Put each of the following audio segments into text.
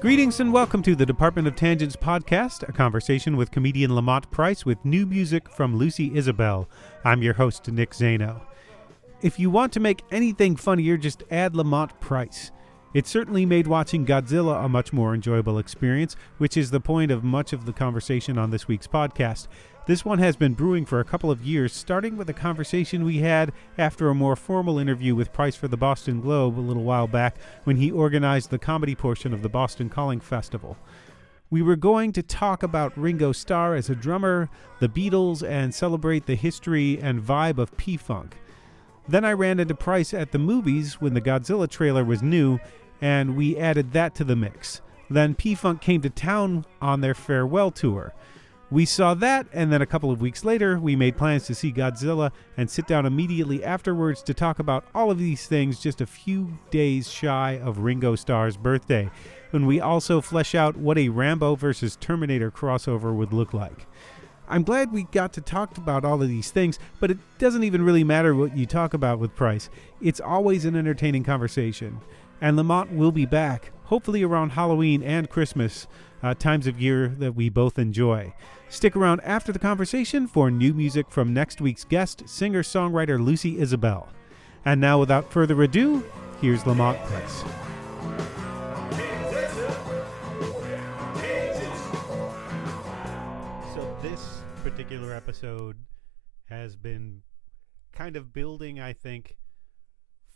Greetings and welcome to the Department of Tangents podcast, a conversation with comedian Lamont Price with new music from Lucy Isabel. I'm your host, Nick Zano. If you want to make anything funnier, just add Lamont Price. It certainly made watching Godzilla a much more enjoyable experience, which is the point of much of the conversation on this week's podcast. This one has been brewing for a couple of years, starting with a conversation we had after a more formal interview with Price for the Boston Globe a little while back when he organized the comedy portion of the Boston Calling Festival. We were going to talk about Ringo Starr as a drummer, the Beatles, and celebrate the history and vibe of P-Funk. Then I ran into Price at the movies when the Godzilla trailer was new, and we added that to the mix. Then P-Funk came to town on their farewell tour. We saw that, and then a couple of weeks later, we made plans to see Godzilla and sit down immediately afterwards to talk about all of these things just a few days shy of Ringo Starr's birthday, when we also flesh out what a Rambo versus Terminator crossover would look like. I'm glad we got to talk about all of these things, but it doesn't even really matter what you talk about with Price. It's always an entertaining conversation. And Lamont will be back, hopefully around Halloween and Christmas, times of year that we both enjoy. Stick around after the conversation for new music from next week's guest, singer-songwriter Lucy Isabel. And now, without further ado, here's Lamont Price. So this particular episode has been kind of building, I think,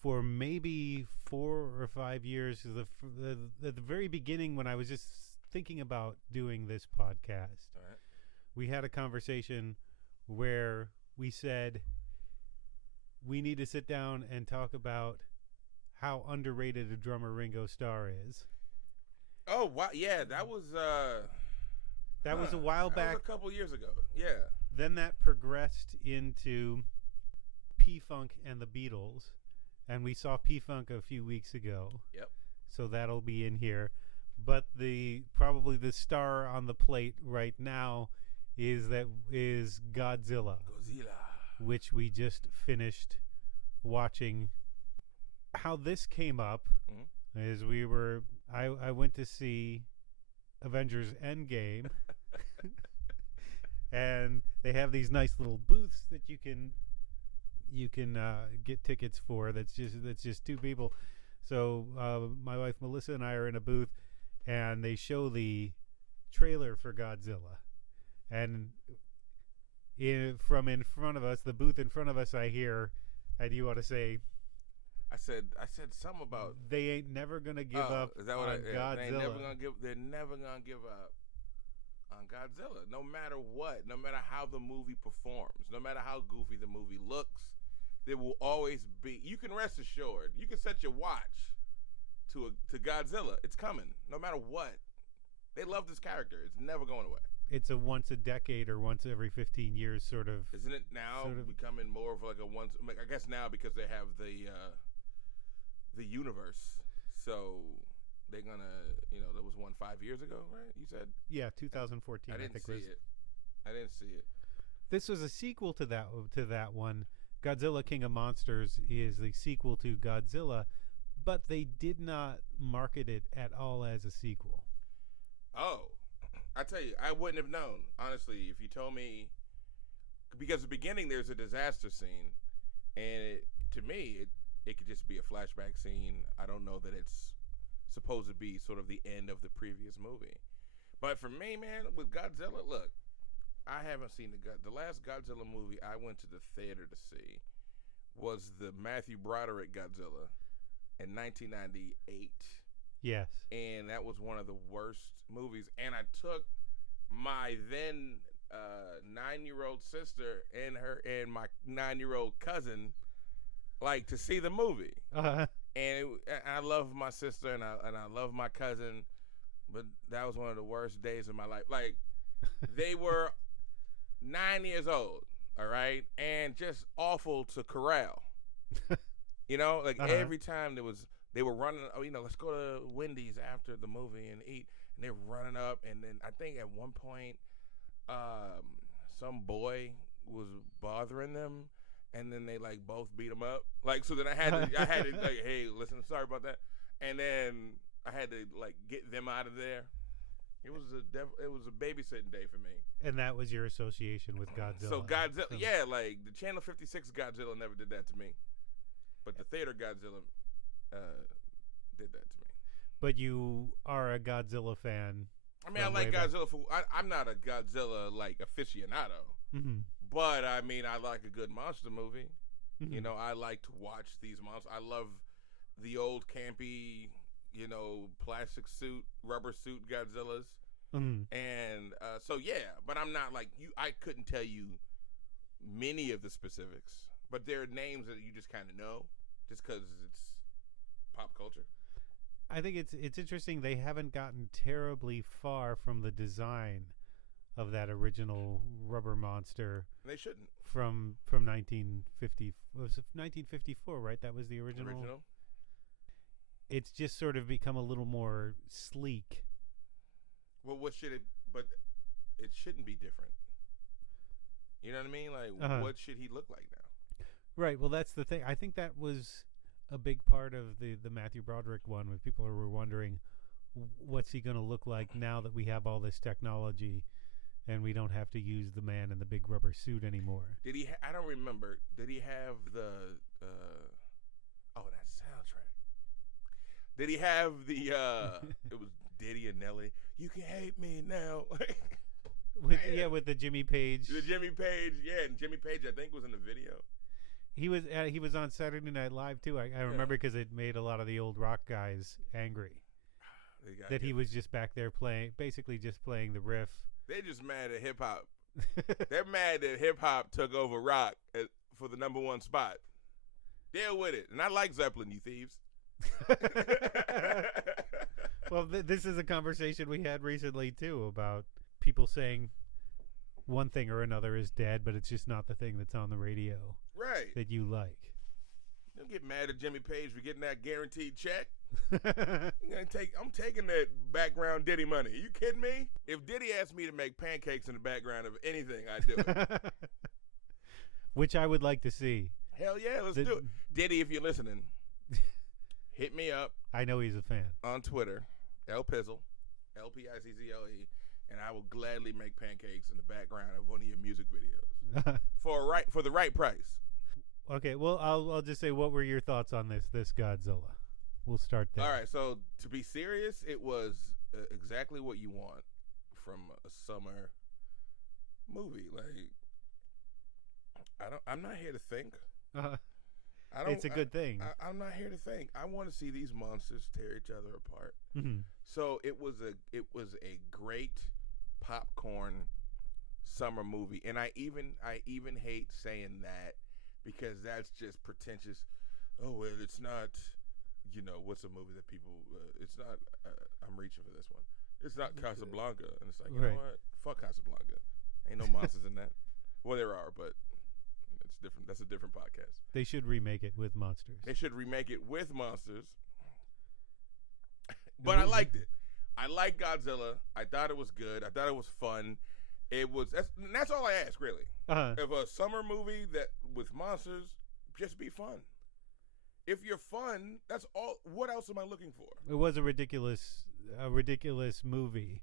for maybe 4 or 5 years. At the very beginning, when I was just thinking about doing this podcast, all right, we had a conversation where we said we need to sit down and talk about how underrated a drummer Ringo Starr is. Oh, wow. Yeah, that was a while back. Was a couple years ago. Yeah. Then that progressed into P-Funk and the Beatles, and we saw P-Funk a few weeks ago. Yep. So that'll be in here. But probably the star on the plate right now is Godzilla, which we just finished watching. How this came up is I went to see Avengers Endgame, and they have these nice little booths that you can get tickets for. That's just two people. So my wife Melissa and I are in a booth, and they show the trailer for Godzilla. And from in front of us, the booth in front of us, I hear, and you want to say, I said something about they ain't never gonna give up is that on Godzilla. They're never gonna give up on Godzilla, no matter what, no matter how the movie performs, no matter how goofy the movie looks. There will always be. You can rest assured. You can set your watch to Godzilla. It's coming, no matter what. They love this character. It's never going away. It's a once a decade or once every 15 years sort of. Isn't it now becoming more of like a once? I guess now because they have the universe, so they're gonna. There was one 5 years ago, right? You said. Yeah, 2014. I didn't see it. I didn't see it. This was a sequel to that one. Godzilla King of Monsters is the sequel to Godzilla, but they did not market it at all as a sequel. Oh, I tell you, I wouldn't have known, honestly, if you told me, because at the beginning there's a disaster scene, and to me, it could just be a flashback scene. I don't know that it's supposed to be sort of the end of the previous movie. But for me, man, with Godzilla, look, I haven't seen the last Godzilla movie I went to the theater to see was the Matthew Broderick Godzilla in 1998. Yes. And that was one of the worst movies. And I took my then 9-year-old sister and my 9-year-old cousin to see the movie. Uh-huh. And I love my sister and I love my cousin, but that was one of the worst days of my life. They were 9 years old, all right, and just awful to corral. Uh-huh. Every time they were running, let's go to Wendy's after the movie and eat, and they're running up, and then I think at one point, some boy was bothering them, and then they both beat them up. So then I had to hey, listen, sorry about that. And then I had to like get them out of there. It was a babysitting day for me. And that was your association with Godzilla. So Godzilla, yeah, like the Channel 56 Godzilla never did that to me, but the theater Godzilla did that to me. But you are a Godzilla fan. I mean, I like Godzilla. I'm not a Godzilla like aficionado, but I mean, I like a good monster movie. You know, I like to watch these monsters. I love the old campy, you know, plastic suit, rubber suit Godzillas. And so, yeah, but I'm not like you. I couldn't tell you many of the specifics, but there are names that you just kind of know just because it's pop culture. I think it's interesting they haven't gotten terribly far from the design of that original rubber monster. They shouldn't. From 1950, was it 1954, right? That was the original. It's just sort of become a little more sleek. Well, but it shouldn't be different. You know what I mean? Like, what should he look like now? Right. Well, that's the thing. I think that was a big part of the Matthew Broderick one, when people were wondering, what's he going to look like now that we have all this technology and we don't have to use the man in the big rubber suit anymore? Did he? I don't remember. Did he have the? That soundtrack. Did he have the? It was Diddy and Nelly. You can hate me now. with the Jimmy Page. The Jimmy Page, yeah, and Jimmy Page I think was in the video. He was on Saturday Night Live too. I remember because it made a lot of the old rock guys angry. That he was just back there basically just playing the riff. They're just mad at hip hop. They're mad that hip hop took over rock for the #1 spot. Deal with it. And I like Zeppelin, you thieves. Well, this is a conversation we had recently too about people saying one thing or another is dead, but it's just not the thing that's on the radio, right? That you like. Don't get mad at Jimmy Page for getting that guaranteed check. I'm taking that background Diddy money. Are you kidding me? If Diddy asked me to make pancakes in the background of anything, I'd do it. Which I would like to see. Hell yeah, let's do it. Diddy, if you're listening, hit me up. I know he's a fan. On Twitter, LPizzle, LPICCLE, and I will gladly make pancakes in the background of one of your music videos for the right price. Okay, well, I'll just say, what were your thoughts on this Godzilla? We'll start there. All right, so to be serious, it was exactly what you want from a summer movie. Like, I'm not here to think. It's a good thing. I'm not here to think. I want to see these monsters tear each other apart. So it was a great popcorn summer movie, and I even hate saying that because that's just pretentious. Oh well, it's not. You know, what's a movie that people? It's not. I'm reaching for this one. It's not Casablanca, and it's like, you know what? Fuck Casablanca. Ain't no monsters in that. Well, there are, but it's different. That's a different podcast. They should remake it with monsters. They should remake it with monsters. But I liked it. I liked Godzilla. I thought it was good. I thought it was fun. That's all I ask, really. If a summer movie that with monsters, just be fun. If you're fun, that's all. What else am I looking for? It was a ridiculous movie.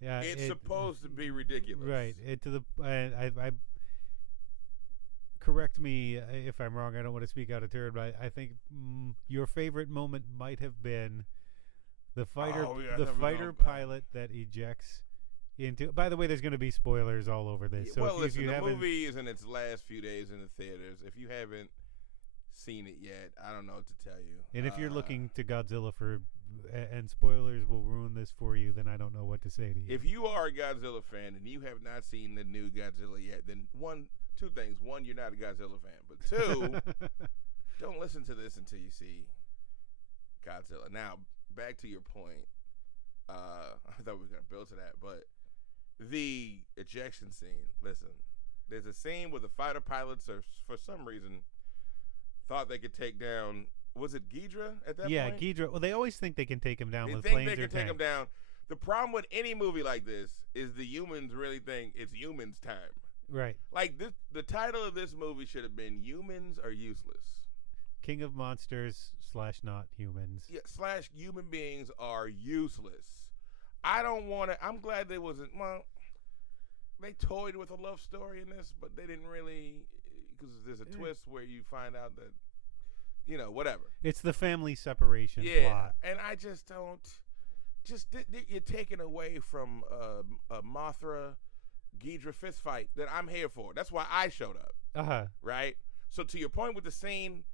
Yeah, it's supposed to be ridiculous, right? I correct me if I'm wrong. I don't want to speak out of turn, but I think your favorite moment might have been the fighter pilot that ejects into. By the way, there's going to be spoilers all over this. So well, listen, the movie is in its last few days in the theaters. If you haven't seen it yet, I don't know what to tell you. And if you're looking to Godzilla and spoilers will ruin this for you, then I don't know what to say to you. If you are a Godzilla fan and you have not seen the new Godzilla yet, then two things. One, you're not a Godzilla fan. But two, don't listen to this until you see Godzilla. Now, back to your point. I thought we were going to build to that, but the ejection scene. Listen, there's a scene where the fighter pilots are, for some reason, thought they could take down. Was it Ghidra at that point? Yeah, Ghidra. Well, they always think they can take him down with planes or tanks. They think they can take him down. The problem with any movie like this is the humans really think it's humans' time. Right. Like the title of this movie should have been "Humans Are Useless." King of monsters / not humans. Yeah, / human beings are useless. I don't want to. I'm glad they wasn't. Well, they toyed with a love story in this, but they didn't really, because there's a twist where you find out that, whatever. It's the family separation plot. And I just don't. You're taking away from a Mothra Ghidra fist fight that I'm here for. That's why I showed up. Right? So to your point with the scene,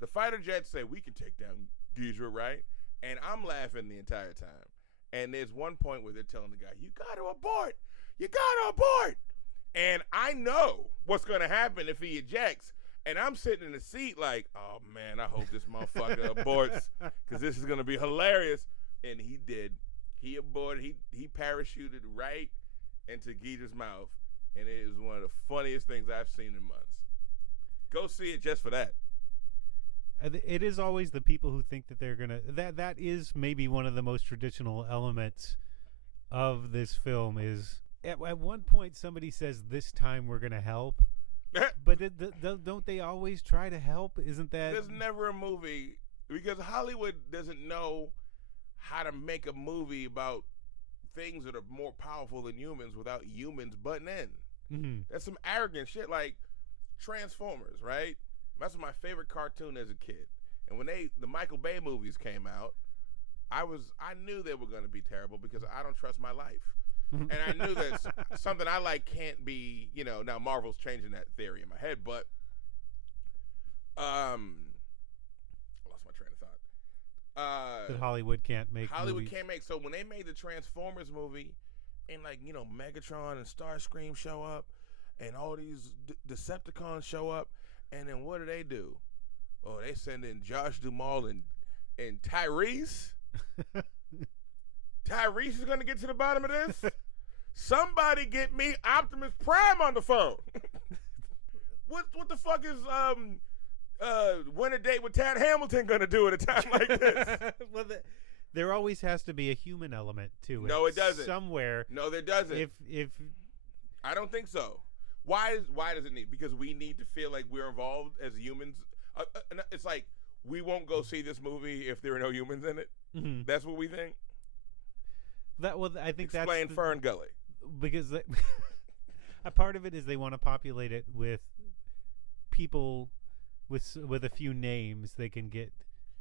the fighter jets say we can take down Ghidra, right? And I'm laughing the entire time. And there's one point where they're telling the guy, you got to abort. You got to abort. And I know what's going to happen if he ejects. And I'm sitting in the seat like, oh, man, I hope this motherfucker aborts because this is going to be hilarious. And he did. He aborted. He parachuted right into Ghidра's mouth. And it was one of the funniest things I've seen in months. Go see it just for that. It is always the people who think that they're gonna. That is maybe one of the most traditional elements of this film. Is at one point somebody says, "This time we're gonna help," but don't they always try to help? Isn't that? There's never a movie because Hollywood doesn't know how to make a movie about things that are more powerful than humans without humans butting in. Mm-hmm. That's some arrogant shit like Transformers, right? That's my favorite cartoon as a kid. And when the Michael Bay movies came out, I knew they were going to be terrible because I don't trust my life. And I knew that something I like can't be, now Marvel's changing that theory in my head, but I lost my train of thought. That Hollywood can't make movies. So when they made the Transformers movie and Megatron and Starscream show up and all these Decepticons show up, and then what do? Oh, they send in Josh Duhamel and Tyrese. Tyrese is going to get to the bottom of this? Somebody get me Optimus Prime on the phone. What the fuck is Win a Date with Tad Hamilton going to do at a time like this? Well, there always has to be a human element to it. No, it doesn't. Somewhere. No, there doesn't. If I don't think so. Why does it need? Because we need to feel like we're involved as humans. It's like we won't go see this movie if there are no humans in it. Mm-hmm. That's what we think. I think explain that's Fern Gully. Because a part of it is they want to populate it with people with a few names they can get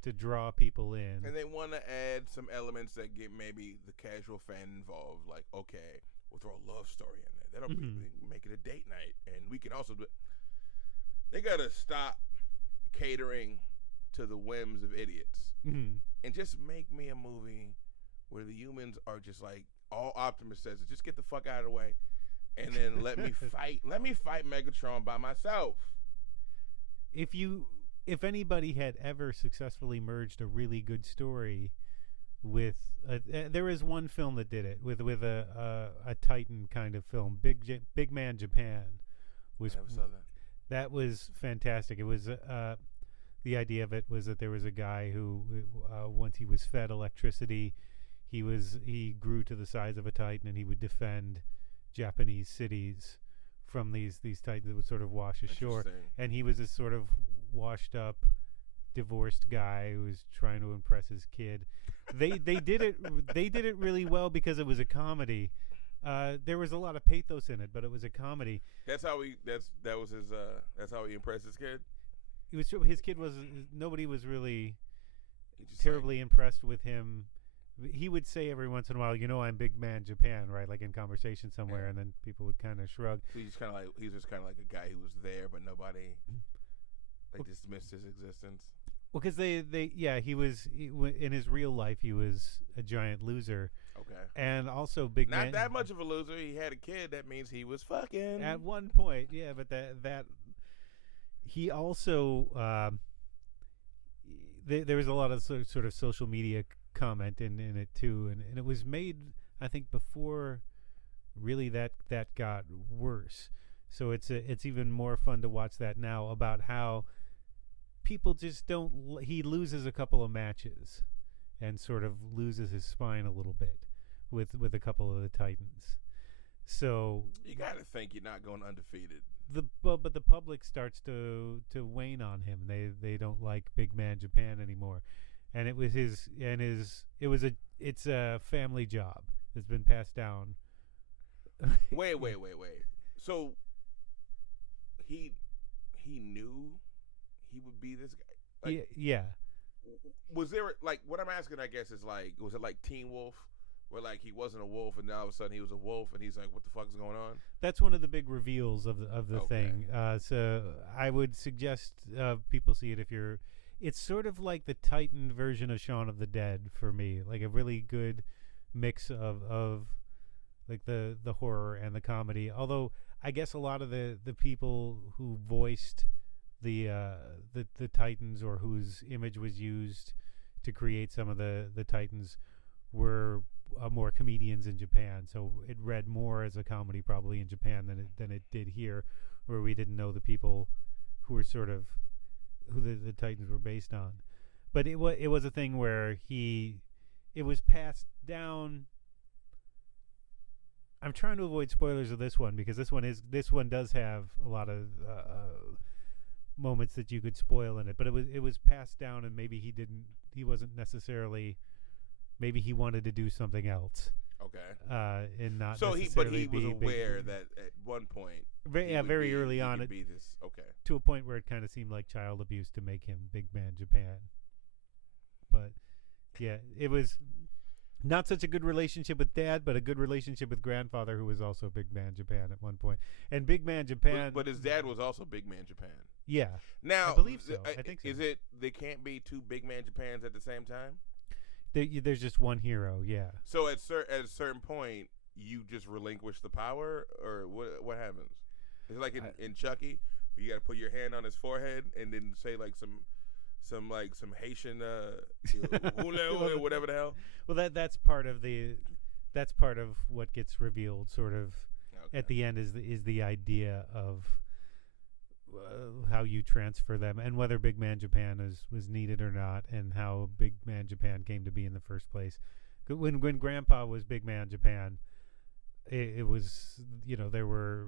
to draw people in, and they want to add some elements that get maybe the casual fan involved. Like, okay, we'll throw a love story in there. That'll make it a date night, and we can also do. They gotta stop catering to the whims of idiots, and just make me a movie where the humans are just like all Optimus says is just get the fuck out of the way, and then let me fight. Let me fight Megatron by myself. If anybody had ever successfully merged a really good story with there is one film that did it with a Titan kind of film, Big Man Japan was. I never saw that. That was fantastic. It was the idea of it was that there was a guy who once he was fed electricity, he grew to the size of a Titan, and he would defend Japanese cities from these Titans that would sort of wash ashore. And he was this sort of washed up, divorced guy who was trying to impress his kid. They did it really well because it was a comedy. There was a lot of pathos in it, but it was a comedy. That's how he impressed his kid. His kid was nobody was really terribly impressed with him. He would say every once in a while, I'm Big Man Japan, right? Like in conversation somewhere, and then people would kind of shrug. So he's just kind of like a guy who was there, but nobody dismissed his existence. Well, because he was in his real life, he was a giant loser. Okay. And also not that much of a loser. He had a kid. That means he was fucking. At one point, yeah, but that he also there was a lot of sort of social media comment in it too, and it was made, I think, before really that got worse. So it's even more fun to watch that now about how people just don't. He loses a couple of matches and sort of loses his spine a little bit with a couple of the Titans. So you got to think you're not going undefeated. But the public starts to wane on him. They don't like Big Man Japan anymore, and it's a family job that's been passed down. Wait. So he knew he would be this guy. Like, yeah. Was there like what I'm asking? I guess is like, was it like Teen Wolf, where like he wasn't a wolf and now all of a sudden he was a wolf and he's like, what the fuck is going on? That's one of the big reveals of the thing. So I would suggest people see it if you're. It's sort of like the Titan version of Shaun of the Dead for me, like a really good mix of like the horror and the comedy. Although I guess a lot of the people who voiced the Titans or whose image was used to create some of the Titans were more comedians in Japan, so it read more as a comedy probably in Japan than it did here, where we didn't know the people who were sort of who the Titans were based on. But it was a thing where it was passed down. I'm trying to avoid spoilers of this one because this one does have a lot of moments that you could spoil in it, but it was passed down, and maybe he wasn't necessarily. Maybe he wanted to do something else. Okay. And not so necessarily he was aware that at one point. Very early on, be this. Okay. To a point where it kind of seemed like child abuse to make him Big Man Japan. But yeah, it was not such a good relationship with Dad, but a good relationship with Grandfather, who was also Big Man Japan at one point. And Big Man Japan, but his dad was also Big Man Japan. Yeah. Now I believe so. I think so. Is it they can't be two Big Man Japans at the same time? There's just one hero, yeah. So at a certain point, you just relinquish the power, or what happens? Is it like in Chucky, where you got to put your hand on his forehead and then say like some Haitian hula, whatever the hell? Well, that's part of what gets revealed, sort of at the end is the idea of how you transfer them and whether Big Man Japan was needed or not, and how Big Man Japan came to be in the first place. When Grandpa was Big Man Japan, it was, there were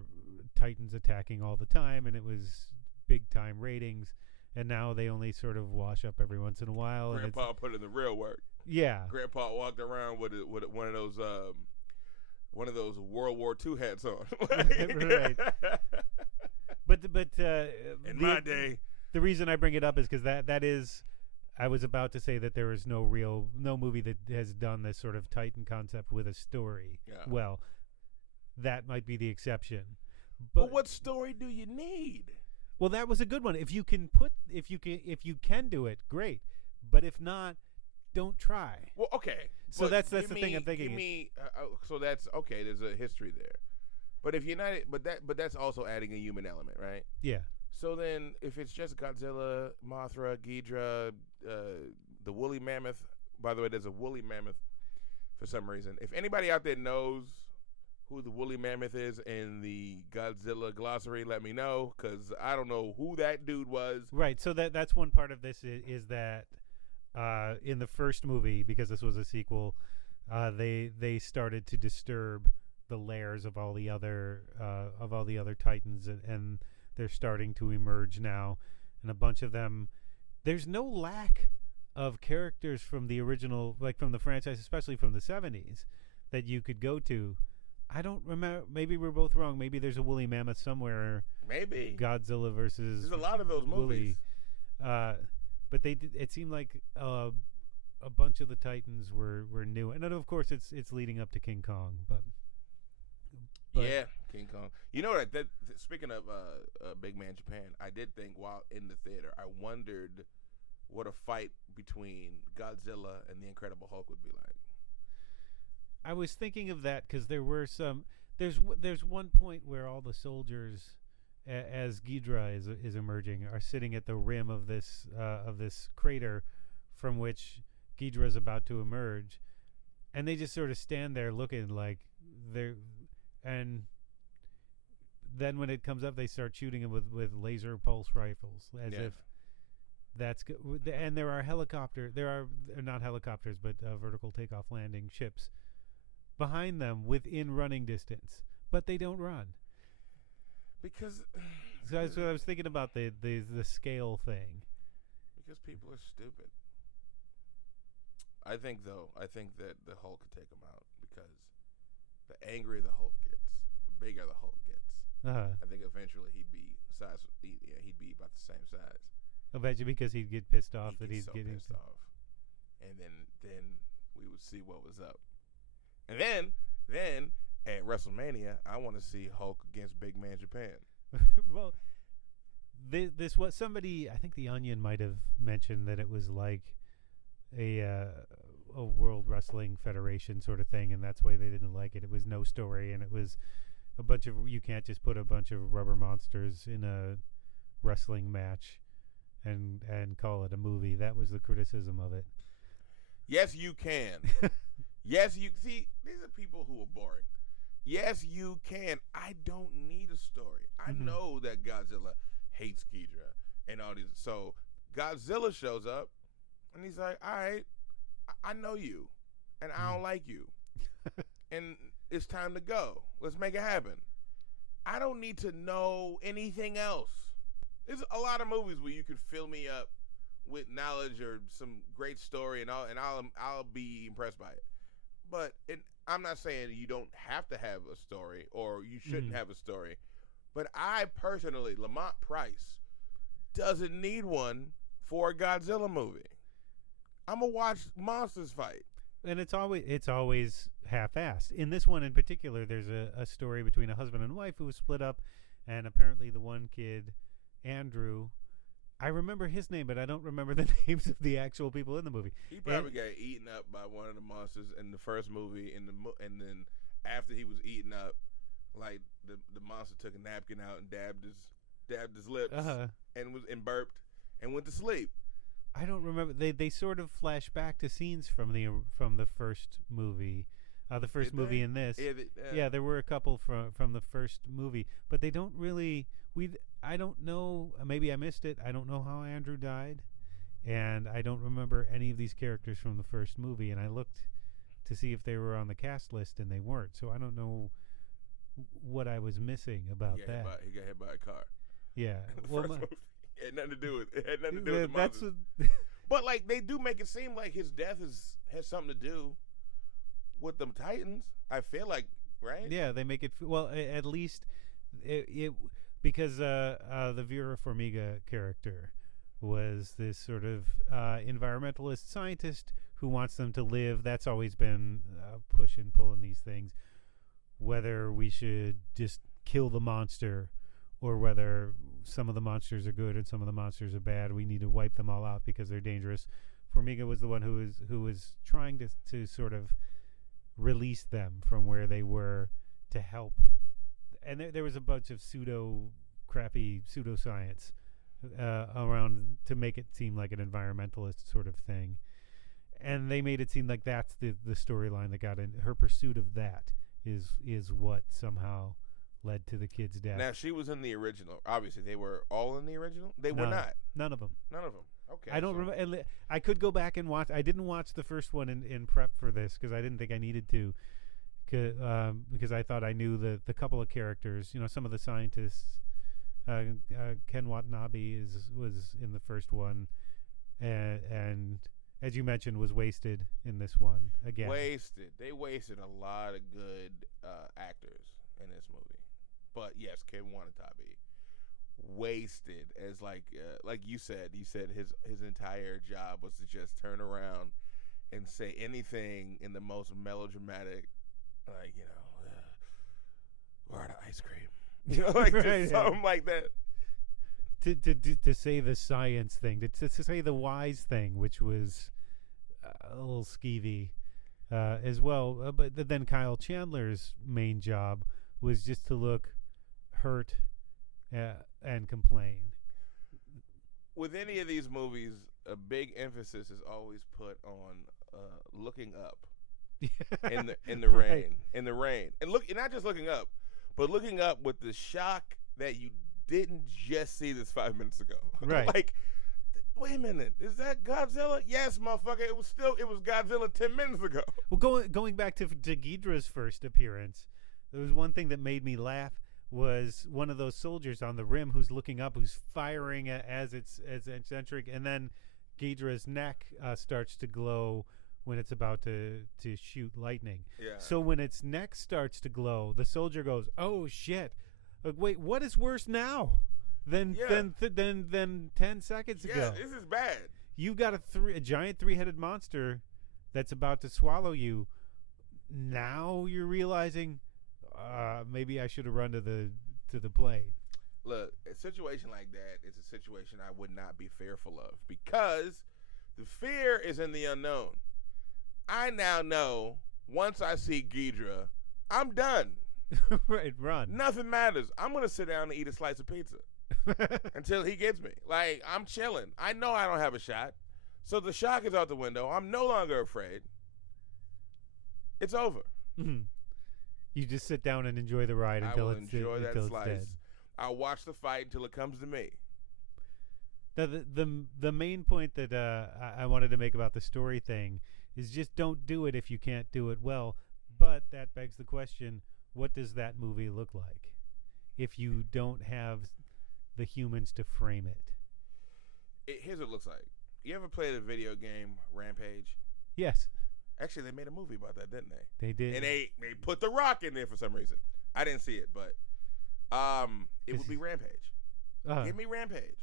Titans attacking all the time, and it was big time ratings. And now they only sort of wash up every once in a while. Grandpa put in the real work. Yeah. Grandpa walked around with one of those World War II hats on. Right. But in my day, the reason I bring it up is because that is, I was about to say that there is no movie that has done this sort of Titan concept with a story. Yeah. Well, that might be the exception. But what story do you need? Well, that was a good one. If you can do it, great. But if not, don't try. Well, okay. So that's the thing I'm thinking. So that's okay. There's a history there. But if you're not, but that's also adding a human element, right? Yeah. So then, if it's just Godzilla, Mothra, Ghidra, the woolly mammoth. By the way, there's a woolly mammoth for some reason. If anybody out there knows who the woolly mammoth is in the Godzilla glossary, let me know, because I don't know who that dude was. Right. So that's one part of this is that in the first movie, because this was a sequel, they started to disturb the layers of all the other Titans, and they're starting to emerge now, and a bunch of them. There's no lack of characters from the original, like from the franchise, especially from the 70s, that you could go to. I don't remember. Maybe we're both wrong. Maybe there's a woolly mammoth somewhere. Maybe Godzilla versus. There's a lot of those movies. But it seemed like a bunch of the Titans were new, and of course it's leading up to King Kong, but yeah, King Kong. You know what? Speaking of Big Man Japan, I did think while in the theater, I wondered what a fight between Godzilla and the Incredible Hulk would be like. I was thinking of that because there were some. There's one point where all the soldiers, as Ghidra is emerging, are sitting at the rim of this crater, from which Ghidra is about to emerge, and they just sort of stand there looking like they're. And then when it comes up, they start shooting them with laser pulse rifles, as if that's good. And there are not helicopters, but vertical takeoff landing ships behind them within running distance. but they don't run. Because So that's what I was thinking about the scale thing. Because people are stupid. I think that the Hulk could take him out because the angrier the Hulk gets, the bigger the Hulk gets. I think eventually he'd be about the same size. Eventually, because he'd get pissed off that he's so getting pissed off, and then we would see what was up, and then at WrestleMania, I want to see Hulk against Big Man Japan. Well, this was somebody. I think The Onion might have mentioned that it was like a World Wrestling Federation sort of thing, and that's why they didn't like it. It was no story, and it was a bunch of, you can't just put a bunch of rubber monsters in a wrestling match and call it a movie. That was the criticism of it. Yes, you can. Yes, you see. These are people who are boring. Yes, you can. I don't need a story. I know that Godzilla hates Ghidorah and all these. So Godzilla shows up, and he's like, all right, I know you, and I don't like you. And it's time to go. Let's make it happen. I don't need to know anything else. There's a lot of movies where you could fill me up with knowledge or some great story, and I'll be impressed by it. But I'm not saying you don't have to have a story or you shouldn't have a story. But I personally, Lamont Price, doesn't need one for a Godzilla movie. I'm gonna watch monsters fight. And it's always half-assed. In this one in particular, there's a story between a husband and wife who was split up, and apparently the one kid, Andrew, I remember his name, but I don't remember the names of the actual people in the movie. He probably got eaten up by one of the monsters in the first movie, and then after he was eaten up, like the monster took a napkin out and dabbed his lips and burped and went to sleep. I don't remember. They sort of flash back to scenes from the first movie, the first movie in this. Yeah, there were a couple from the first movie, but they don't really. I don't know. Maybe I missed it. I don't know how Andrew died, and I don't remember any of these characters from the first movie. And I looked to see if they were on the cast list, and they weren't. So I don't know what I was missing about that. He got hit by a car. Yeah. It had nothing to do with the monsters. But like they do make it seem like his death has something to do with them Titans. I feel like, right? Yeah, they make it well. At least it because the Vera Farmiga character was this sort of environmentalist scientist who wants them to live. That's always been push and pull in these things. Whether we should just kill the monster or whether some of the monsters are good and some of the monsters are bad. We need to wipe them all out because they're dangerous. Farmiga was the one who was trying to sort of release them from where they were to help. And there was a bunch of crappy pseudoscience around to make it seem like an environmentalist sort of thing. And they made it seem like that's the storyline that got in. Her pursuit of that is what somehow led to the kid's death. Now, she was in the original. Obviously, they were all in the original? They were not. None of them. Okay. I don't remember. And I could go back and watch. I didn't watch the first one in prep for this because I didn't think I needed to. Because I thought I knew the couple of characters. You know, some of the scientists. Ken Watanabe was in the first one. And as you mentioned, was wasted in this one again. Wasted. They wasted a lot of good actors in this movie. But yes, Ken Watanabe wasted as like you said his entire job was to just turn around and say anything in the most melodramatic, like, you know, we're out of ice cream, you know, like right, something like that. To say the science thing, to say the wise thing, which was a little skeevy as well. But then Kyle Chandler's main job was just to look hurt and complain. With any of these movies, a big emphasis is always put on looking up in the rain, in the rain, and not just looking up, but looking up with the shock that you didn't just see this 5 minutes ago. Right? Like, wait a minute, is that Godzilla? Yes, motherfucker. It was Godzilla 10 minutes ago. Well, going back to Ghidorah's first appearance. There was one thing that made me laugh was one of those soldiers on the rim who's looking up, who's firing as it's entering, and then Ghidra's neck starts to glow when it's about to shoot lightning. Yeah. So when its neck starts to glow, the soldier goes, "Oh shit! Wait, what is worse now than 10 seconds ago?" Yeah, this is bad. You've got a giant 3-headed monster that's about to swallow you. Now you're realizing maybe I should have run to the plane. Look, a situation like that is a situation I would not be fearful of because the fear is in the unknown. I now know once I see Ghidra, I'm done. Right, run. Nothing matters. I'm going to sit down and eat a slice of pizza until he gets me. Like, I'm chilling. I know I don't have a shot. So the shock is out the window. I'm no longer afraid. It's over. Mm-hmm. You just sit down and enjoy the ride until it's dead. I will enjoy that slice. I'll watch the fight until it comes to me. Now, the main point that I wanted to make about the story thing is just don't do it if you can't do it well. But that begs the question, what does that movie look like if you don't have the humans to frame it? Here's what it looks like. You ever played a video game, Rampage? Yes. Actually, they made a movie about that, didn't they? They did. And they put The Rock in there for some reason. I didn't see it, but it would be Rampage. Give me Rampage.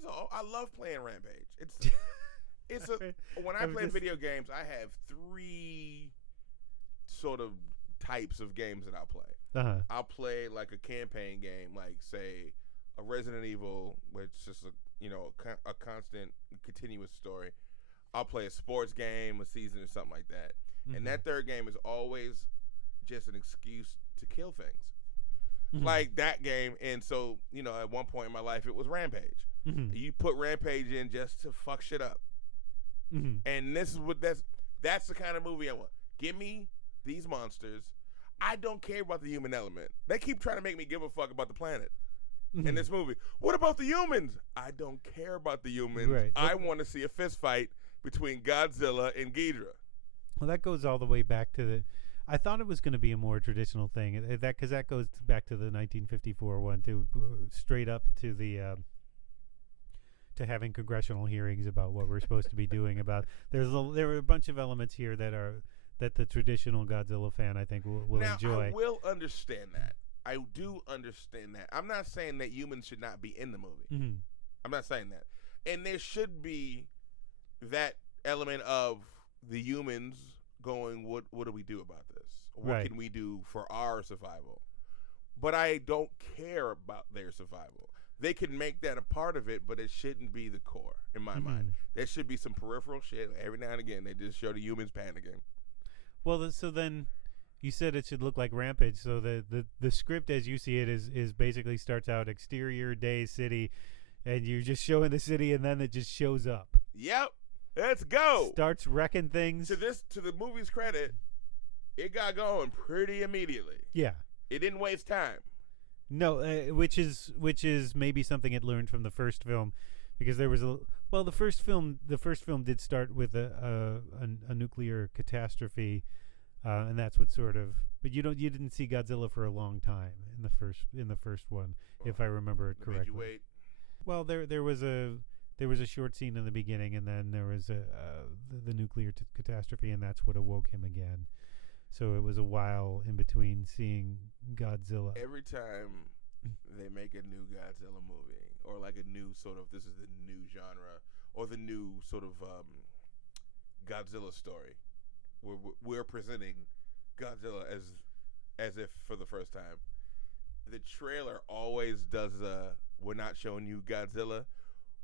So I love playing Rampage. It's when I play video games, I have 3 sort of types of games that I'll play. Uh-huh. I'll play like a campaign game, like say a Resident Evil, which is a constant, continuous story. I'll play a sports game, a season, or something like that. Mm-hmm. And that third game is always just an excuse to kill things. Mm-hmm. Like that game. And so, at one point in my life, it was Rampage. Mm-hmm. You put Rampage in just to fuck shit up. Mm-hmm. And this is that's the kind of movie I want. Give me these monsters. I don't care about the human element. They keep trying to make me give a fuck about the planet. Mm-hmm. In this movie. What about the humans? I don't care about the humans. Right. I want to see a fist fight between Godzilla and Ghidra. Well, that goes all the way back to I thought it was going to be a more traditional thing. Because that goes back to the 1954 one too, straight up to the to having congressional hearings about what we're supposed to be doing about. There are a bunch of elements here that the traditional Godzilla fan I think will enjoy. I will understand that. I do understand that. I'm not saying that humans should not be in the movie. Mm-hmm. I'm not saying that. And there should be that element of the humans going, what do we do about this? What can we do for our survival? But I don't care about their survival. They can make that a part of it, but it shouldn't be the core, in my mind. There should be some peripheral shit. Every now and again, they just show the humans panicking. Well, so then you said it should look like Rampage. So the script as you see it is basically starts out exterior day city, and you're just showing the city, and then it just shows up. Yep. Let's go. Starts wrecking things. To the movie's credit, it got going pretty immediately. Yeah. It didn't waste time. No, which is maybe something it learned from the first film, because there was the first film did start with a nuclear catastrophe, and that's what sort of. But you didn't see Godzilla for a long time in the first one, if I remember it correctly. Made you wait. Well, there was a short scene in the beginning, and then there was the nuclear catastrophe, and that's what awoke him again. So it was a while in between seeing Godzilla. Every time they make a new Godzilla movie, or like a new sort of, this is the new genre, or the new sort of Godzilla story, we're presenting Godzilla as if for the first time. The trailer always does we're not showing you Godzilla.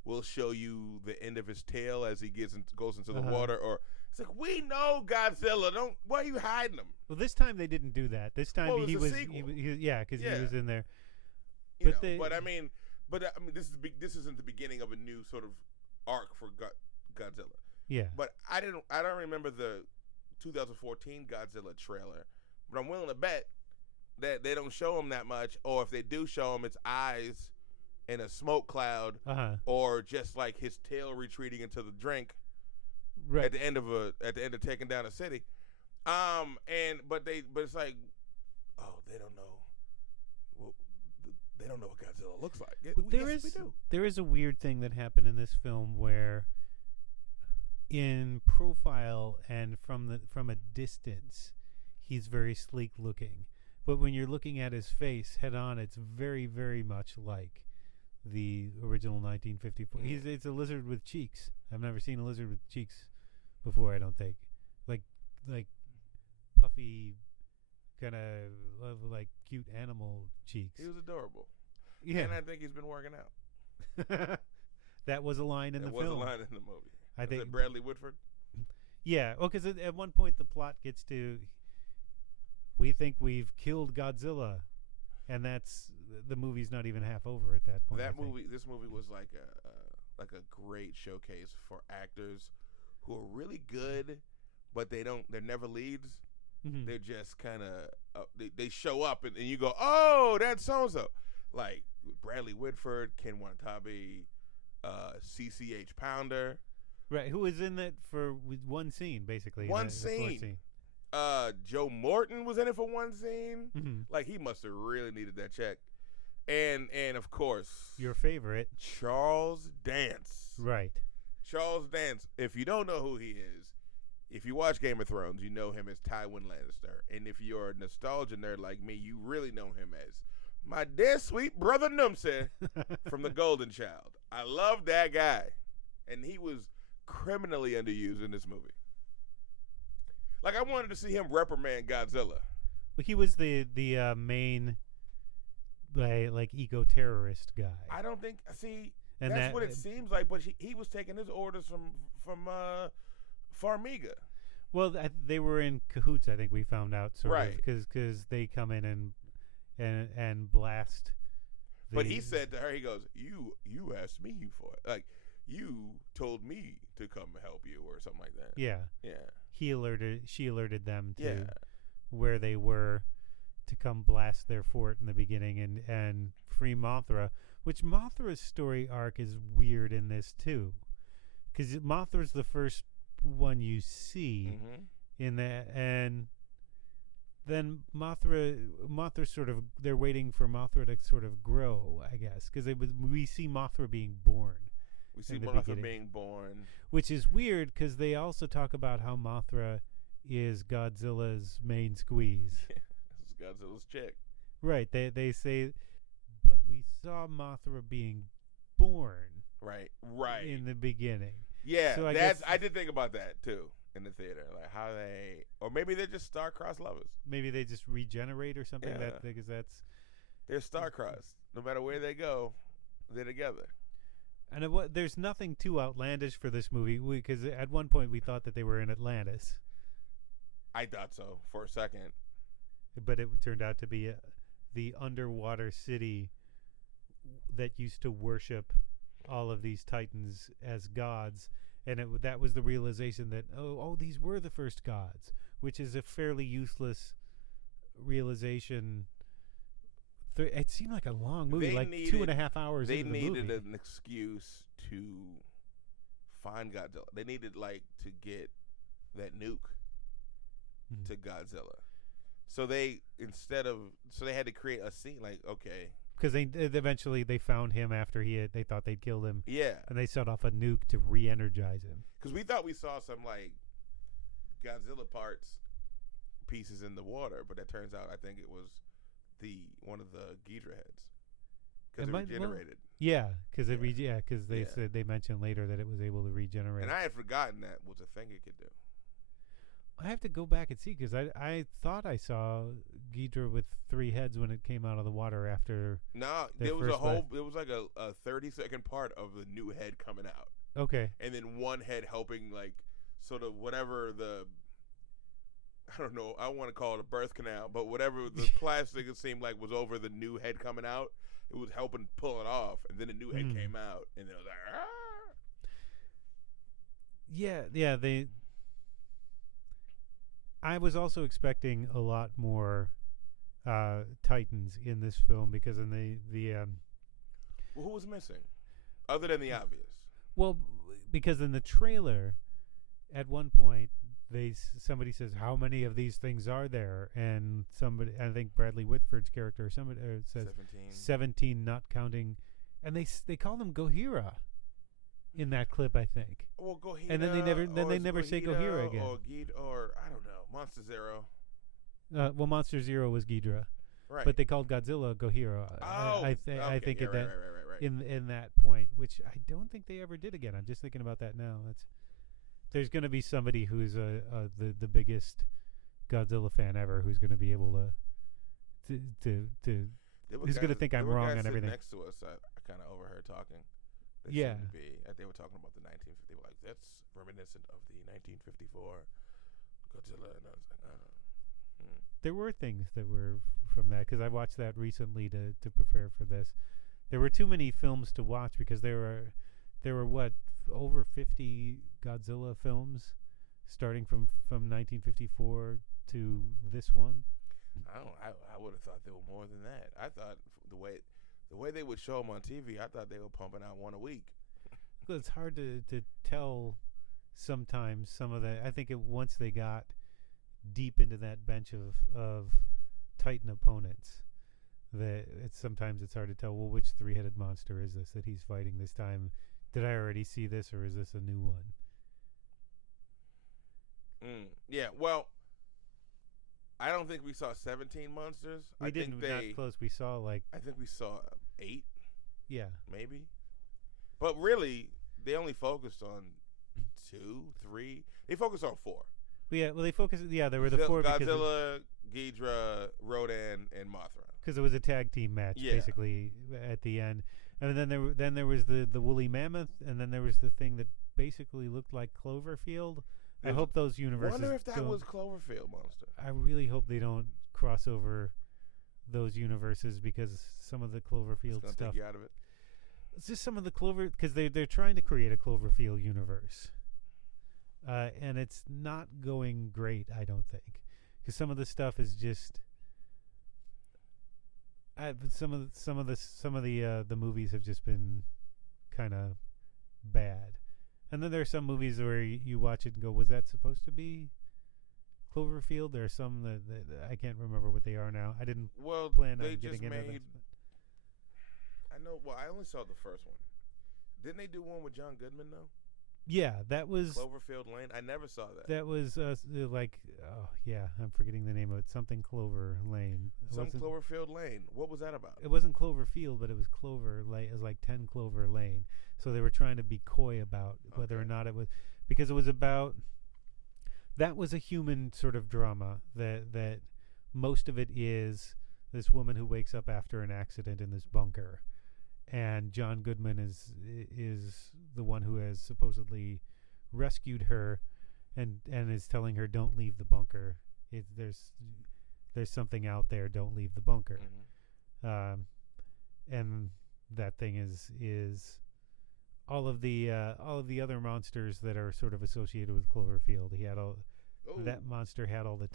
We'll show you the end of his tail as he goes into the water, or it's like, we know Godzilla. Why are you hiding him? Well, this time they didn't do that. This time he was because he was in there. But this isn't the beginning of a new sort of arc for Godzilla. Yeah. But I don't remember the 2014 Godzilla trailer, but I'm willing to bet that they don't show him that much, or if they do show him, it's eyes in a smoke cloud, or just like his tail retreating into the drink at the end of taking down a city. But it's like, oh, they don't know. Well, they don't know what Godzilla looks like. But there is a weird thing that happened in this film where, in profile and from a distance, he's very sleek looking. But when you're looking at his face head on, it's very, very much like the original 1954. It's a lizard with cheeks. I've never seen a lizard with cheeks before, I don't think. Like puffy, kind of like cute animal cheeks. He was adorable. Yeah. And I think he's been working out. That was a line in the film. That was a line in the movie. I think it Bradley Whitford? Yeah. Well, because at one point the plot gets to, we think we've killed Godzilla. And the movie's not even half over at that point. This movie was like a great showcase for actors who are really good, but they're never leads. Mm-hmm. They're just kind of they show up and you go, oh, that's so and so, like Bradley Whitford, Ken Watanabe, CCH Pounder, right? Who was in that for one scene, basically. One scene. Joe Morton was in it for one scene. Mm-hmm. Like, he must have really needed that check. And of course, your favorite, Charles Dance. Right. Charles Dance. If you don't know who he is, if you watch Game of Thrones, you know him as Tywin Lannister. And if you're a nostalgia nerd like me, you really know him as my dear sweet brother Numse from The Golden Child. I love that guy. And he was criminally underused in this movie. Like, I wanted to see him reprimand Godzilla. Well, he was the main, like, eco-terrorist guy. I don't think. See, and that's what it seems like. But he was taking his orders from Farmiga. Well, they were in cahoots. I think we found out, sort right? Because they come in and blast. But he said to her, he goes, "You asked me for it. Like, you told me to come help you, or something like that." Yeah. Yeah. She alerted them to where they were to come blast their fort in the beginning and free Mothra, which Mothra's story arc is weird in this too, because Mothra's the first one you see in that, and then Mothra sort of, they're waiting for Mothra to sort of grow, I guess, because we see Mothra being born. We see Mothra being born. Which is weird, because they also talk about how Mothra is Godzilla's main squeeze. This is Godzilla's chick. Right. They say, but we saw Mothra being born. Right. In the beginning. Yeah, so I did think about that, too, in the theater. Like, how they... Or maybe they're just star-crossed lovers. Maybe they just regenerate or something. Yeah. Because that's... They're star-crossed. No matter where they go, they're together. And there's nothing too outlandish for this movie, because at one point we thought that they were in Atlantis. I thought so for a second. But it turned out to be the underwater city that used to worship all of these titans as gods. And that was the realization that, these were the first gods, which is a fairly useless realization. It seemed like a long movie, 2.5 hours into the movie. They needed an excuse to find Godzilla. They needed, to get that nuke to Godzilla. So they had to create a scene, okay. Because eventually they found him after they thought they'd killed him. Yeah. And they set off a nuke to re-energize him. Because we thought we saw some, Godzilla pieces in the water, but it turns out I think it was one of the Ghidra heads, because it regenerated. Because they said, they mentioned later that it was able to regenerate. And I had forgotten that was a thing it could do. I have to go back and see, because I thought I saw Ghidra with 3 heads when it came out of the water after. No, there was it was like a 30-second part of the new head coming out. Okay. And then one head helping, sort of whatever the, I don't know, I don't want to call it a birth canal, but whatever the plastic it seemed like was over the new head coming out, it was helping pull it off, and then the new head came out, and then it was like, ah! Yeah, I was also expecting a lot more Titans in this film, because in the well, who was missing, other than the obvious? Well, because in the trailer, at one point, somebody says, how many of these things are there? And somebody, I think Bradley Whitford's character, somebody says 17, not counting, and they call them Gojira in that clip, I think. Well, Gojira, and then they never say Gojira again. Or I don't know, Monster Zero. Well, Monster Zero was Ghidra, right? But they called Godzilla Gojira. Oh, I think right. In that point, which I don't think they ever did again. I'm just thinking about that now. There's going to be somebody who's the biggest Godzilla fan ever who's going to be able to who's going to think I'm wrong on everything. Next to us, I kind of overheard talking. Yeah. They were talking about the 1950. They were like, that's reminiscent of the 1954 Godzilla, and I was like, oh. There were things that were from that because I watched that recently to prepare for this. There were too many films to watch because there were what, over 50 Godzilla films starting from 1954 to this one. I would have thought there were more than that. I thought the way they would show them on TV, I thought they were pumping out one a week. Well, it's hard to tell sometimes some of the. I think once they got deep into that bench of Titan opponents, that sometimes it's hard to tell. Well, which three-headed monster is this that he's fighting this time? Did I already see this, or is this a new one? Yeah, well, I don't think we saw 17 monsters. We didn't. Not close. We saw I think we saw 8. Yeah, maybe. But really, they only focused on 2, 3. They focused on 4. Yeah, well, they focused. Yeah, there were the 4. Godzilla, Ghidra, Rodan, and Mothra. Because it was a tag team match, basically, at the end. And then there was the woolly mammoth, and then there was the thing that basically looked like Cloverfield. I hope those universes. I wonder if that was Cloverfield monster. I really hope they don't cross over those universes because some of the Cloverfield stuff. Take you out of it. It's just some of the because they're trying to create a Cloverfield universe, and it's not going great. I don't think because some of the stuff is just. Some of the movies have just been kind of bad, and then there are some movies where you watch it and go, "Was that supposed to be Cloverfield?" There are some that I can't remember what they are now. I didn't plan on getting into this. I know. Well, I only saw the first one. Didn't they do one with John Goodman though? Yeah, that was Cloverfield Lane. I never saw that. That was I'm forgetting the name of it. Something Clover Lane. Cloverfield Lane. What was that about? It wasn't Cloverfield, but it was Clover Lane. It was like 10 Clover Lane. So they were trying to be coy about whether or not it was, because it was about. That was a human sort of drama that most of it is this woman who wakes up after an accident in this bunker. And John Goodman is the one who has supposedly rescued her, and is telling her, "Don't leave the bunker. There's something out there. Don't leave the bunker." Mm-hmm. And that thing is all of the other monsters that are sort of associated with Cloverfield. He had that monster had all the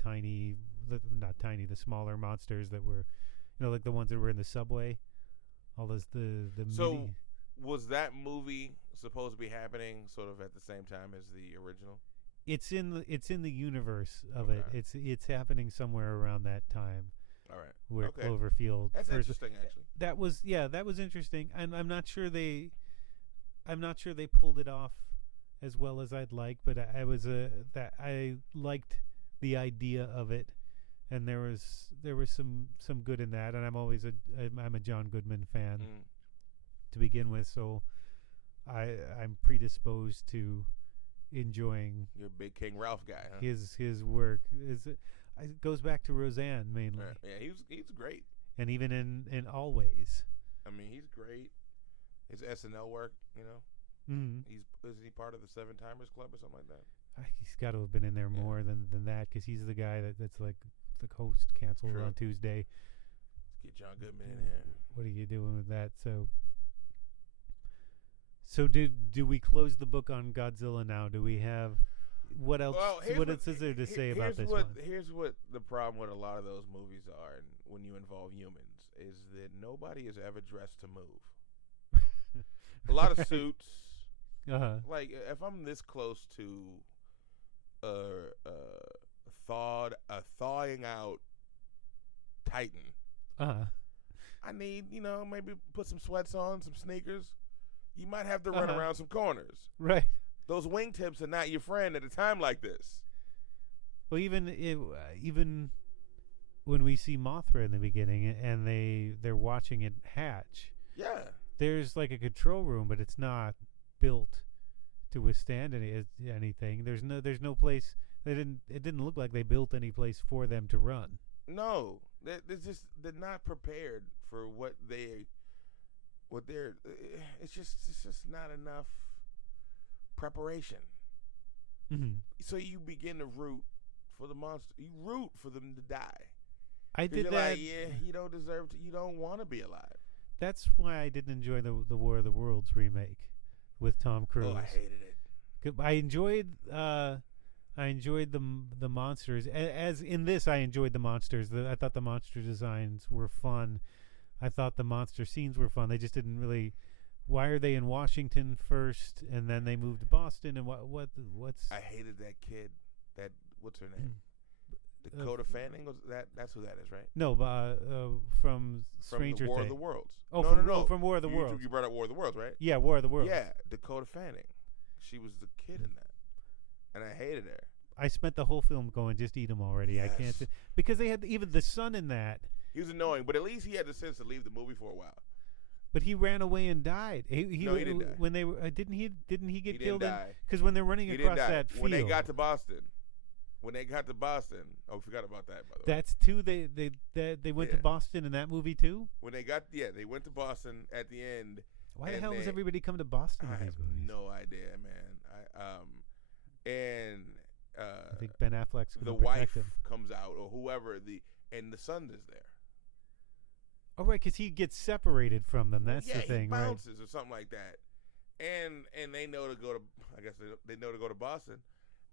smaller monsters that were, like the ones that were in the subway. All those So was that movie supposed to be happening sort of at the same time as the original? It's in the universe of it. It's happening somewhere around that time. All right. Where Cloverfield. That's interesting, actually. That was interesting. And I'm not sure they pulled it off as well as I'd like, but I liked the idea of it. And there was some good in that, and I'm a John Goodman fan to begin with, so I'm predisposed to enjoying. You're a big King Ralph guy, huh? His work it goes back to Roseanne mainly. Yeah, he's great, and even in Always. I mean, he's great. His SNL work, Mm-hmm. Is he part of the Seven Timers Club or something like that? He's got to have been in there more than that, because he's the guy that's like the host canceled on Tuesday. Let's get John Goodman in here. What are you doing with that? So do we close the book on Godzilla now? Do we have what else? What else is there to say about this one? Here's what the problem with a lot of those movies are, and when you involve humans, is that nobody is ever dressed to move. A lot of suits. Uh-huh. Like if I'm this close to thawing out Titan. I need, maybe put some sweats on, some sneakers. You might have to run around some corners. Right. Those wingtips are not your friend at a time like this. Well, even when we see Mothra in the beginning and they're watching it hatch. Yeah. There's like a control room, but it's not built to withstand anything. There's no place. It didn't look like they built any place for them to run. No, they're not prepared for what they're. It's just not enough preparation. Mm-hmm. So you begin to root for the monster. You root for them to die. I did that. Like, yeah, you don't deserve to. You don't want to be alive. That's why I didn't enjoy the War of the Worlds remake with Tom Cruise. Oh, I hated it. I enjoyed the monsters. As in this, I enjoyed the monsters. I thought the monster designs were fun. I thought the monster scenes were fun. They just didn't really. Why are they in Washington first, and then they moved to Boston? And what's? I hated that kid. What's her name? Dakota Fanning. That's who that is, right? No, from Stranger the War Things. of the Worlds. Oh, no. From War of the Worlds. You brought up War of the Worlds, right? Yeah, War of the Worlds. Yeah, Dakota Fanning. She was the kid in that, and I hated her. I spent the whole film going, just eat them already. Yes. I can't, because they had even the son in that. He was annoying, but at least he had the sense to leave the movie for a while. But he ran away and died. He didn't die. When they were didn't he get killed? Didn't die. Because when they're running across that field. When they got to Boston. Oh, I forgot about that, by the way. That's two. They went to Boston in that movie too. When they went to Boston at the end. Why the hell does everybody come to Boston? I in have these movies? no idea, man. I think Ben Affleck's the gonna wife protect him. comes out, or whoever and the son is there. Oh right, because he gets separated from them. That's the thing, he bounces right? or something like that, and they know to go to. I guess they know to go to Boston.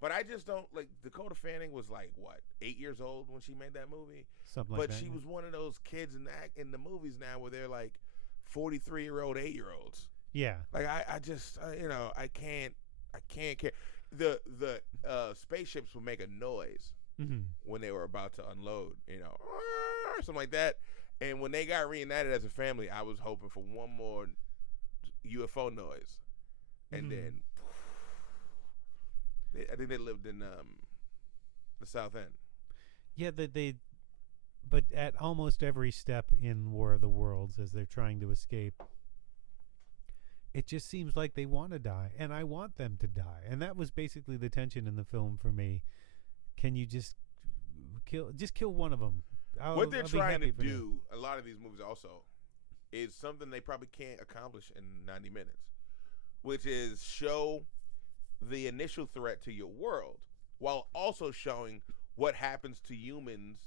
But I just don't like Dakota Fanning was like what 8 years old when she made that movie. Something like that. But she was one of those kids in the movies now where they're like 43-year-old, 8-year-olds. Yeah. Like I just I can't care. The spaceships would make a noise when they were about to unload, something like that. And when they got reunited as a family, I was hoping for one more UFO noise, and then. I think they lived in the South End. Yeah, but at almost every step in War of the Worlds, as they're trying to escape, it just seems like they want to die, and I want them to die, and that was basically the tension in the film for me. Can you just kill one of them? What they're trying to do, a lot of these movies also, is something they probably can't accomplish in 90 minutes, which is show the initial threat to your world while also showing what happens to humans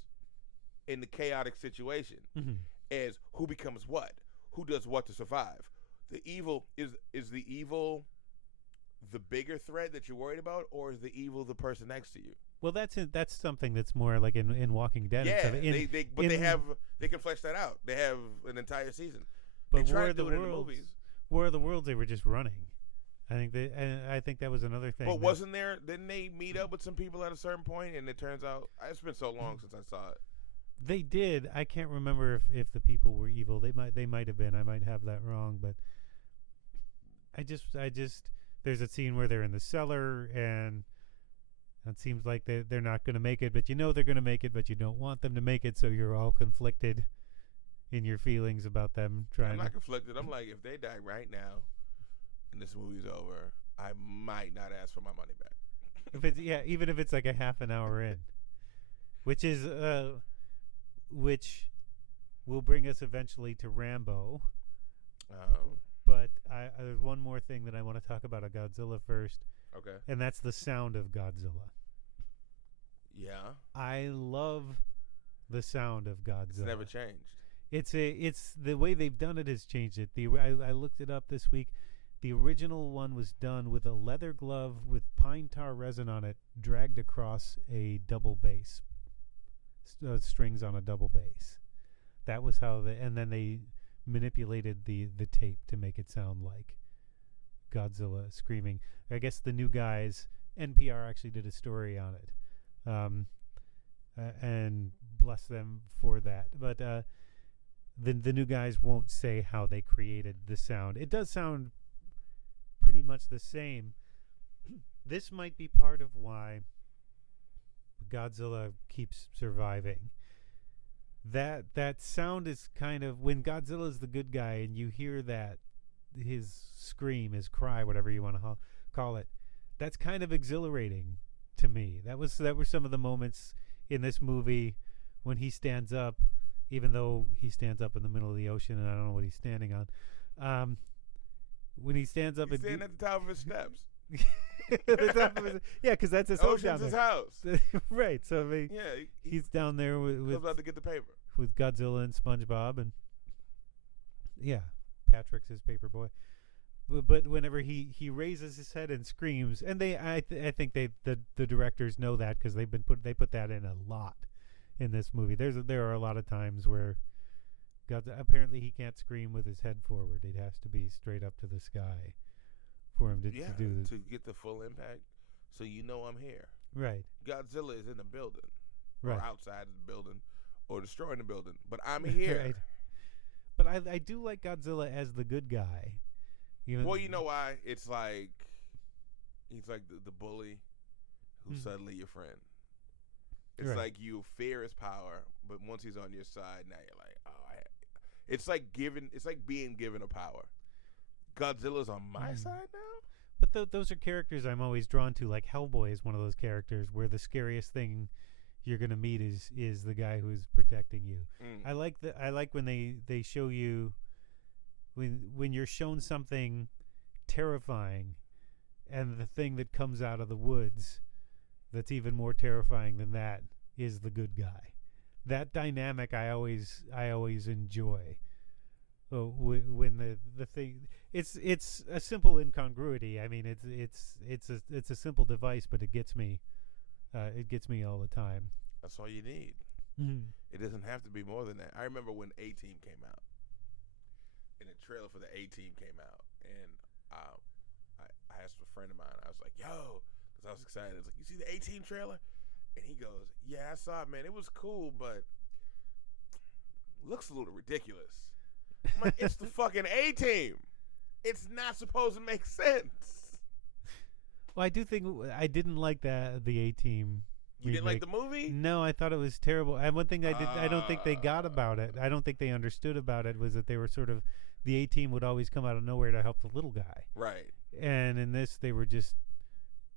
in the chaotic situation as who becomes what, who does what to survive. The evil is the evil the bigger threat that you're worried about, or is the evil the person next to you? Well, that's something that's more like in Walking Dead. Yeah, they can flesh that out. They have an entire season. But War of the Worlds, they were just running. I think that was another thing. But didn't they meet up with some people at a certain point, and it turns out, it's been so long since I saw it. They did. I can't remember if the people were evil. They might have been. I might have that wrong, but I just there's a scene where they're in the cellar, and it seems like they're not going to make it, but they're going to make it, but you don't want them to make it, so you're all conflicted in your feelings about them trying. I'm not conflicted. I'm like, if they die right now and this movie's over, I might not ask for my money back. Even if it's like a half an hour in, which will bring us eventually to Rambo. But there's one more thing that I want to talk about Godzilla first. Okay. And that's the sound of Godzilla. Yeah. I love the sound of Godzilla. It's never changed. It's the way they've done it has changed it. I looked it up this week. The original one was done with a leather glove with pine tar resin on it, dragged across a double bass, strings on a double bass. That was how and then they manipulated the tape to make it sound like Godzilla screaming. I guess the new guys NPR actually did a story on it, and bless them for that. But the new guys won't say how they created the sound. It does sound pretty much the same. This might be part of why Godzilla keeps surviving. That sound is kind of, when Godzilla's the good guy and you hear that, his scream, his cry, whatever you want to call it, that's kind of exhilarating to me. That were some of the moments in this movie when he stands up, even though he stands up in the middle of the ocean and I don't know what he's standing on. When he stands up, he's standing at the top of his steps. Yeah, because that's his home down Ocean's there. his house. Right. So I mean, Yeah, he's down there with about to get the paper with Godzilla and SpongeBob, and yeah, Patrick's his paper boy. But whenever he raises his head and screams, and I think the directors know that because they put that in a lot in this movie. There are a lot of times where apparently he can't scream with his head forward. It has to be straight up to the sky for him to do this. To get the full impact, so you know I'm here. Right. Godzilla is in the building, right, or outside the building, or destroying the building, but I'm here. Right. But I do like Godzilla as the good guy. Well, you know why? It's like he's like the bully who's suddenly your friend. It's right, like you fear his power, but once he's on your side, now you're like, it's like being given a power. Godzilla's on my side now. But those are characters I'm always drawn to. Like Hellboy is one of those characters where the scariest thing you're gonna meet is the guy who's protecting you. I like when they show you when you're shown something terrifying, and the thing that comes out of the woods that's even more terrifying than that is the good guy. That dynamic I always enjoy. When the thing, it's a simple incongruity. I mean, it's a simple device, but it gets me all the time. That's all you need. Mm-hmm. It doesn't have to be more than that. I remember when A-Team came out, and the trailer for the A-Team came out, and I asked a friend of mine. I was like, "Yo," because I was excited. I was like, "You see the A-Team trailer?" And he goes, "Yeah, I saw it, man. It was cool, but looks a little ridiculous." I'm like, it's the fucking A-Team. It's not supposed to make sense. Well, I do think I didn't like the A-Team. You didn't like the movie? No, I thought it was terrible. And one thing I don't think they got about it, I don't think they understood about it, was that they were sort of, the A-Team would always come out of nowhere to help the little guy. Right. And in this, they were just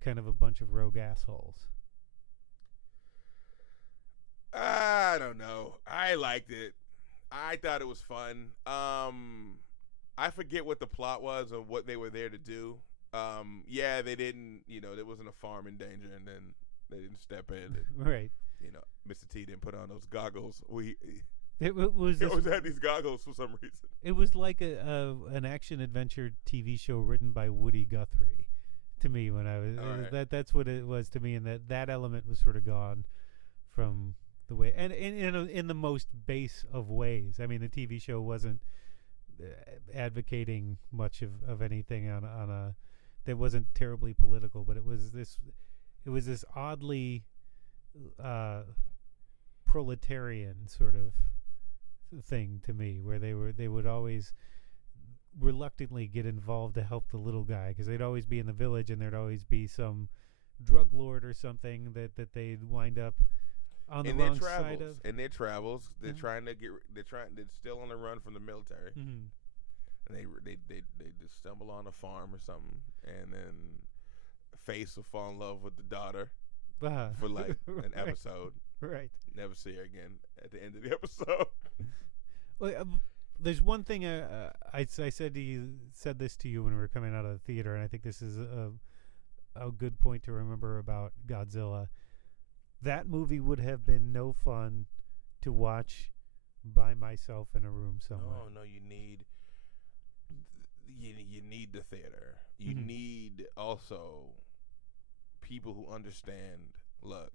kind of a bunch of rogue assholes. I don't know. I liked it. I thought it was fun. I forget what the plot was or what they were there to do. Yeah, they didn't, there wasn't a farm in danger, and then they didn't step in. And, right. Mr. T didn't put on those goggles. He always had these goggles for some reason. It was like an action adventure TV show written by Woody Guthrie to me when I was right. That's what it was to me, and that element was sort of gone from the way, and in the most base of ways. I mean, the TV show wasn't advocating much of anything on a that wasn't terribly political, but it was this oddly proletarian sort of thing to me, where they would always reluctantly get involved to help the little guy, because they'd always be in the village and there'd always be some drug lord or something that they'd wind up on the wrong side of. In their travels, they're they're still on the run from the military. Mm-hmm. And they just stumble on a farm or something, and then Face will fall in love with the daughter for like an episode. Right. Never see her again at the end of the episode. Well, there's one thing I said this to you when we were coming out of the theater, and I think this is a good point to remember about Godzilla. That movie would have been no fun to watch by myself in a room somewhere. Oh no, you need the theater. You need also people who understand. Look,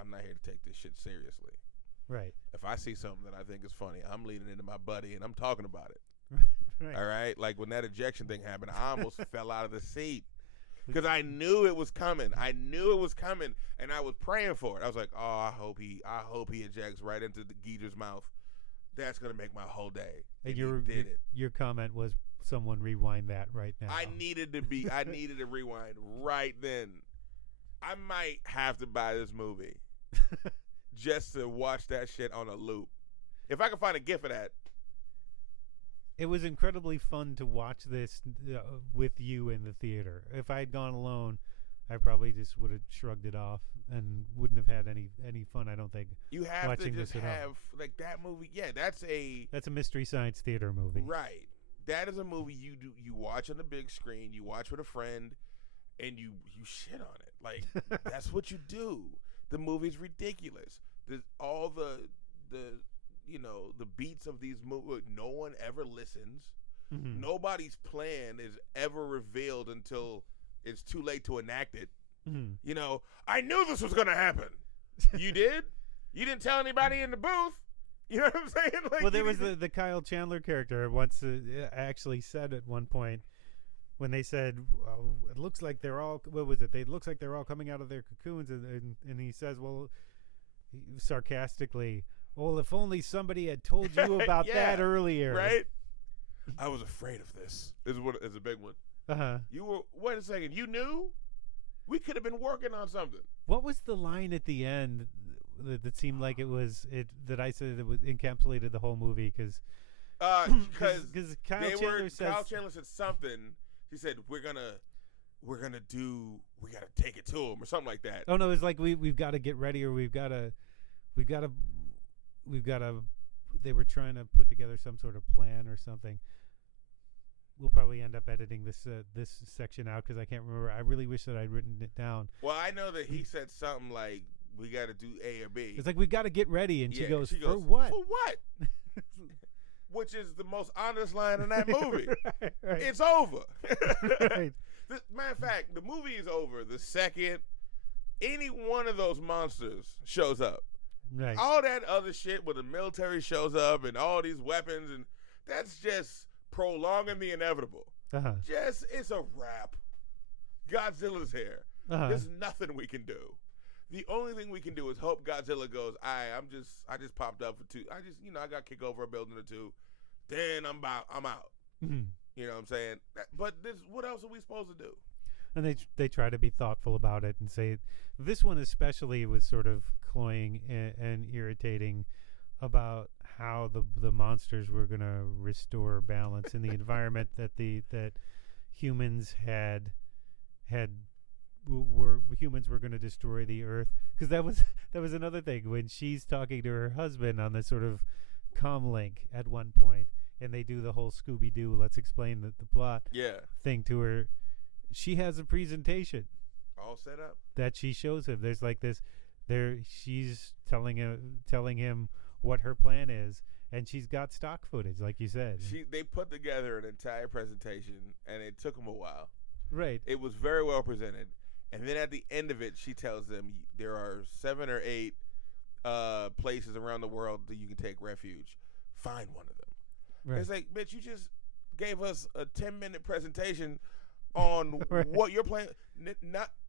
I'm not here to take this shit seriously. Right. If I see something that I think is funny, I'm leading into my buddy and I'm talking about it. Right. All right. Like when that ejection thing happened, I almost fell out of the seat because I knew it was coming. I knew it was coming, and I was praying for it. I was like, oh, I hope he ejects right into the geezer's mouth. That's gonna make my whole day. And he did it. Your comment was, someone rewind that right now. I needed to rewind right then. I might have to buy this movie just to watch that shit on a loop. If I can find a GIF of that. It was incredibly fun to watch this with you in the theater. If I had gone alone, I probably just would have shrugged it off and wouldn't have had any fun. I don't think. You have watching to just this have like that movie. Yeah, that's a Mystery Science Theater movie. Right. That is a movie you watch on the big screen. You watch with a friend, and you shit on it. Like that's what you do. The movie's ridiculous. All the beats of these movies, no one ever listens. Mm-hmm. Nobody's plan is ever revealed until it's too late to enact it. Mm-hmm. I knew this was going to happen. You did? You didn't tell anybody in the booth? You know what I'm saying? Like, well, there was the Kyle Chandler character once actually said at one point when they said, it looks like they're all, what was it? It looks like they're all coming out of their cocoons. And he says, well, sarcastically, well, if only somebody had told you about that earlier. Right? I was afraid of this. This is a big one. Uh-huh. You were, wait a second, you knew? We could have been working on something. What was the line at the end that seemed like that I said it was encapsulated the whole movie? Because Kyle Chandler said something. He said, we gotta take it to him or something like that. Oh no, it's like we've got to get ready, or we've got to. They were trying to put together some sort of plan or something. We'll probably end up editing this section out because I can't remember. I really wish that I'd written it down. Well, I know that he said something like, we got to do A or B. It's like, we got to get ready. And she goes, for what? For what? Which is the most honest line in that movie. Right. It's over. Right. Matter of fact, the movie is over the second any one of those monsters shows up. Right. All that other shit where the military shows up and all these weapons, and that's just prolonging the inevitable. Uh-huh. It's a wrap. Godzilla's here. Uh-huh. There's nothing we can do. The only thing we can do is hope Godzilla goes, I just popped up for two. I got kicked over a building or two. Then I'm out. Mm-hmm. You know what I'm saying? But what else are we supposed to do? And they try to be thoughtful about it and say, this one especially was sort of cloying and irritating about how the monsters were going to restore balance in the environment that humans humans were going to destroy the earth. Because that was another thing when she's talking to her husband on this sort of comm link at one point, and they do the whole Scooby-Doo, let's explain the plot thing to her. She has a presentation all set up that she shows him. There's like this she's telling him what her plan is, and she's got stock footage, like you said. They put together an entire presentation, and it took them a while. Right. It was very well presented. And then at the end of it, she tells them there are 7 or 8 places around the world that you can take refuge. Find one of them. Right. It's like, bitch, you just gave us a 10-minute presentation on what you're playing.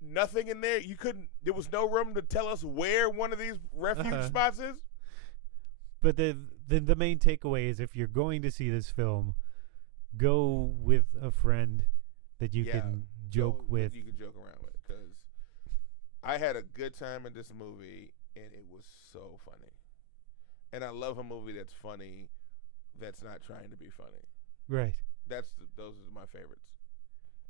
Nothing in there. You couldn't. There was no room to tell us where one of these refuge spots is. But the main takeaway is, if you're going to see this film, go with a friend that you can joke with. You can joke around with, because I had a good time in this movie, and it was so funny. And I love a movie that's funny, that's not trying to be funny. Right. Those are my favorites.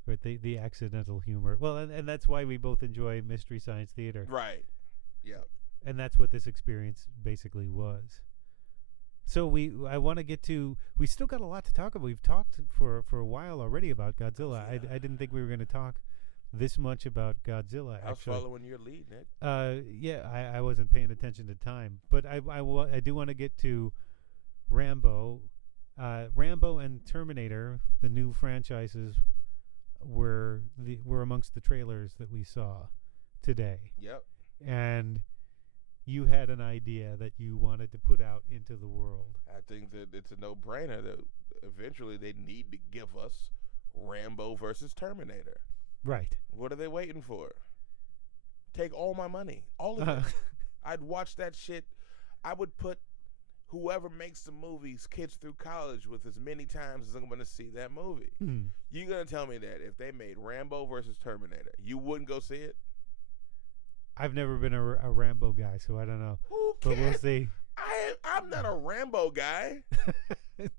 Right, the accidental humor. Well, and that's why we both enjoy Mystery Science Theater. Right. Yeah. And that's what this experience basically was. So I want to get to. We still got a lot to talk about. We've talked for a while already about Godzilla. I didn't think we were going to talk this much about Godzilla. I was following your lead, Nick. Yeah, I wasn't paying attention to time, but I do want to get to Rambo. Rambo and Terminator, the new franchises, were amongst the trailers that we saw today. Yep. And you had an idea that you wanted to put out into the world. I think that it's a no-brainer that eventually they need to give us Rambo versus Terminator. Right. What are they waiting for? Take all my money, all of it. I'd watch that shit. I would put whoever makes the movies, kids through college, with as many times as I'm going to see that movie. You're going to tell me that if they made Rambo versus Terminator, you wouldn't go see it? I've never been a Rambo guy, so I don't know. Who But cares? we'll see. I'm not a Rambo guy,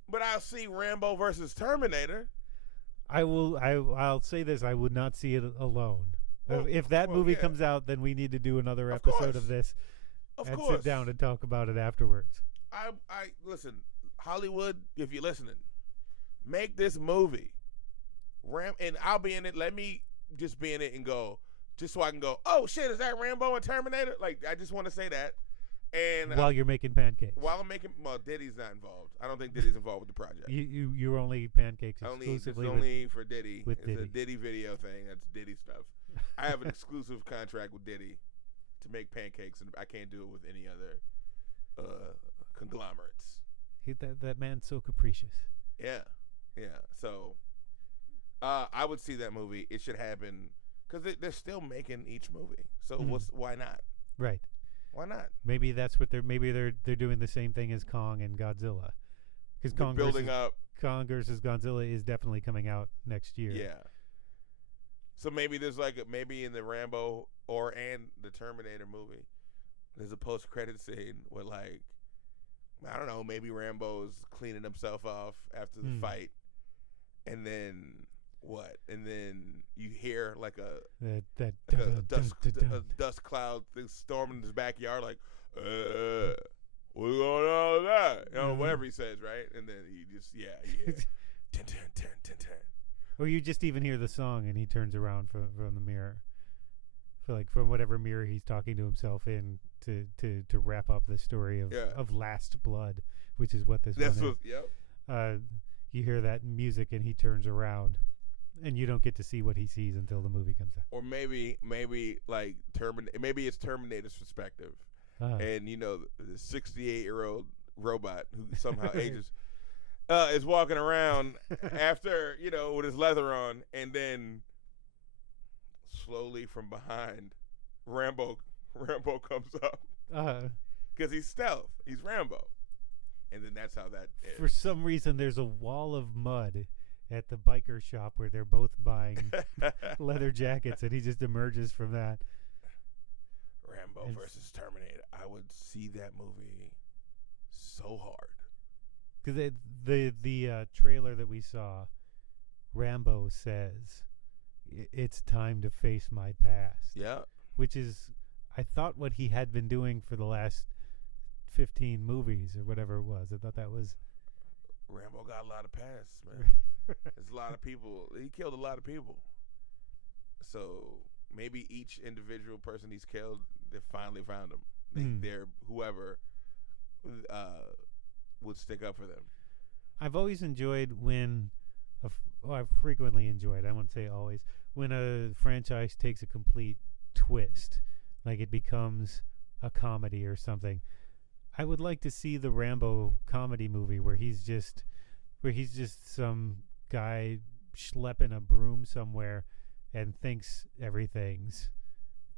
but I'll see Rambo versus Terminator. I'll say this: I would not see it alone. Well, if that movie yeah. comes out, then we need to do another Of episode course. of this Of and course. sit down and talk about it afterwards. I listen, Hollywood, if you're listening, make this movie. And I'll be in it. Let me just be in it and go, just so I can go, oh shit, is that Rambo and Terminator? Like, I just want to say that. And While you're making pancakes. while I'm making, well, Diddy's not involved. I don't think Diddy's involved with the project. You're only pancakes exclusively. It's only for Diddy. with It's Diddy. a Diddy video thing. That's Diddy stuff. I have an exclusive contract with Diddy to make pancakes, and I can't do it with any other conglomerates. That man's so capricious. Yeah. So, I would see that movie. It should happen because they're still making each movie. So why not? Right. Why not? Maybe that's what they're doing the same thing as Kong and Godzilla. Because They're building up. Kong versus Godzilla is definitely coming out next year. Yeah. So maybe there's maybe in the Rambo and the Terminator movie, there's a post-credit scene where I don't know, maybe Rambo's cleaning himself off after the fight, and then what? And then you hear like a dust cloud thing storming his backyard, like, what's going on with that? You know, whatever he says, right? And then you hear, tin, tin, tin, tin, tin. Or you just even hear the song and he turns around from the mirror. From whatever mirror he's talking to himself in to wrap up the story of Last Blood, which is what this one is. Yep. You hear that music and he turns around, and you don't get to see what he sees until the movie comes out. Or maybe maybe it's Terminator's perspective, and the 68-year-old robot who somehow ages is walking around after with his leather on, and then slowly from behind, Rambo comes up because he's stealth. He's Rambo, and then that's how that is. For some reason, there's a wall of mud at the biker shop where they're both buying leather jackets, and he just emerges from that. Rambo versus Terminator. I would see that movie so hard. Because the trailer that we saw, Rambo says, "It's time to face my past." Yeah. Which is, I thought, what he had been doing for the last 15 movies or whatever it was. I thought that was... Rambo got a lot of pasts, man. There's a lot of people. He killed a lot of people. So maybe each individual person he's killed, they finally found him. They're whoever would stick up for them. I've always enjoyed when... I've frequently enjoyed, I won't say always, when a franchise takes a complete twist, like it becomes a comedy or something. I would like to see the Rambo comedy movie where he's just some guy schlepping a broom somewhere and thinks everything's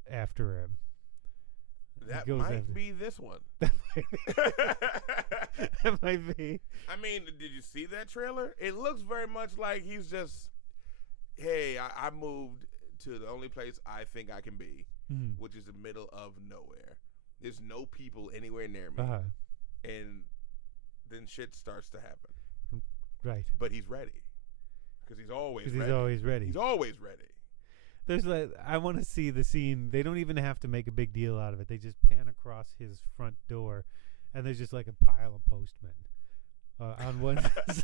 after him. That might be this one. That might be. I mean, did you see that trailer? It looks very much like he's just, hey, I moved to the only place I think I can be, which is the middle of nowhere. There's no people anywhere near me. And then shit starts to happen. Right. But he's ready. Because he's always ready. He's always ready. He's always ready. I want to see the scene. They don't even have to make a big deal out of it. They just pan across his front door, and there's just like a pile of postmen on one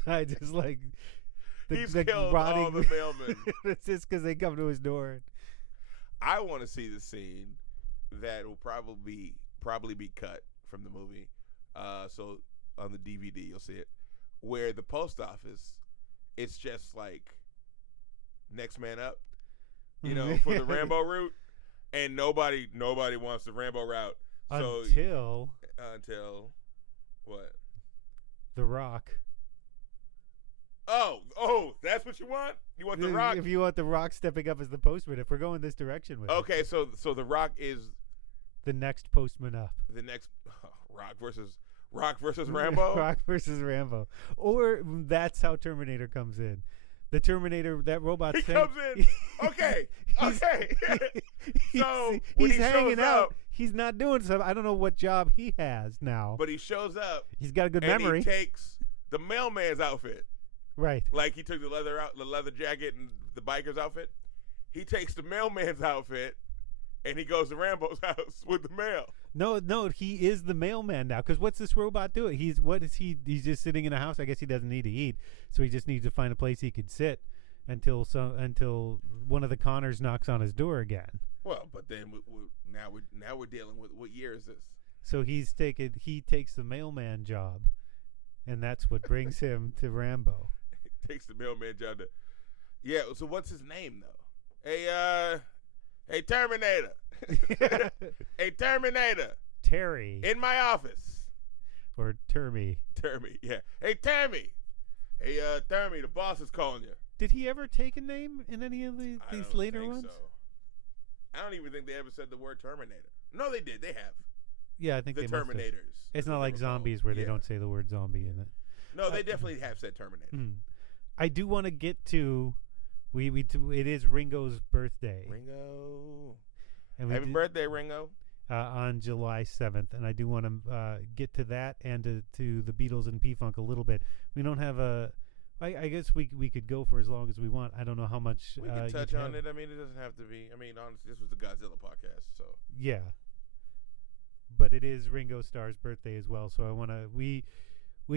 side, just like he's killed all the mailmen. It's just because they come to his door. I want to see the scene that will probably be cut from the movie. So on the DVD, you'll see it, where the post office, it's just like next man up. For the Rambo route, and nobody wants the Rambo route. So until what? The Rock. Oh, that's That's what you want? You want The Rock? If you want The Rock stepping up as the postman, if we're going this direction with Okay, it. so The Rock is the next postman up. the next Rock versus Rambo? Rock versus Rambo. Or that's how Terminator comes in. The Terminator, that robot He comes in. Okay. Okay. So when he's he hanging shows out. up, He's not doing something. I don't know what job he has now. but he shows up He's got a good and memory. he takes the mailman's outfit. Right. Like he took the leather jacket and the biker's outfit. He takes the mailman's outfit and he goes to Rambo's house with the mail. No, he is the mailman now. Because what's this robot doing? He's just sitting in a house. I guess he doesn't need to eat, so he just needs to find a place he could sit until one of the Connors knocks on his door again. Well, but then now we're dealing with what year is this? So he takes the mailman job, and that's what brings him to Rambo. He takes the mailman job to. Yeah. So what's his name though? Hey Terminator. Hey Terminator. Terry. In my office. Or Termy. Termy, yeah. Hey Termy. Hey Termy, the boss is calling you. Did he ever take a name in any of these later ones? So. I don't even think they ever said the word Terminator. No, they did. They have. Yeah, I think the they must have. Terminators. It's not like zombies where they don't say the word zombie in it. No, they definitely have said Terminator. I do want to get to it is Ringo's birthday. Ringo. And Happy birthday, Ringo. On July 7th, and I do want to get to that and to the Beatles and P-Funk a little bit. We don't have I guess we could go for as long as we want. I don't know how much we can touch on it. I mean, it doesn't have to be. I mean, honestly, this was the Godzilla podcast, so yeah. But it is Ringo Starr's birthday as well, so I want to. We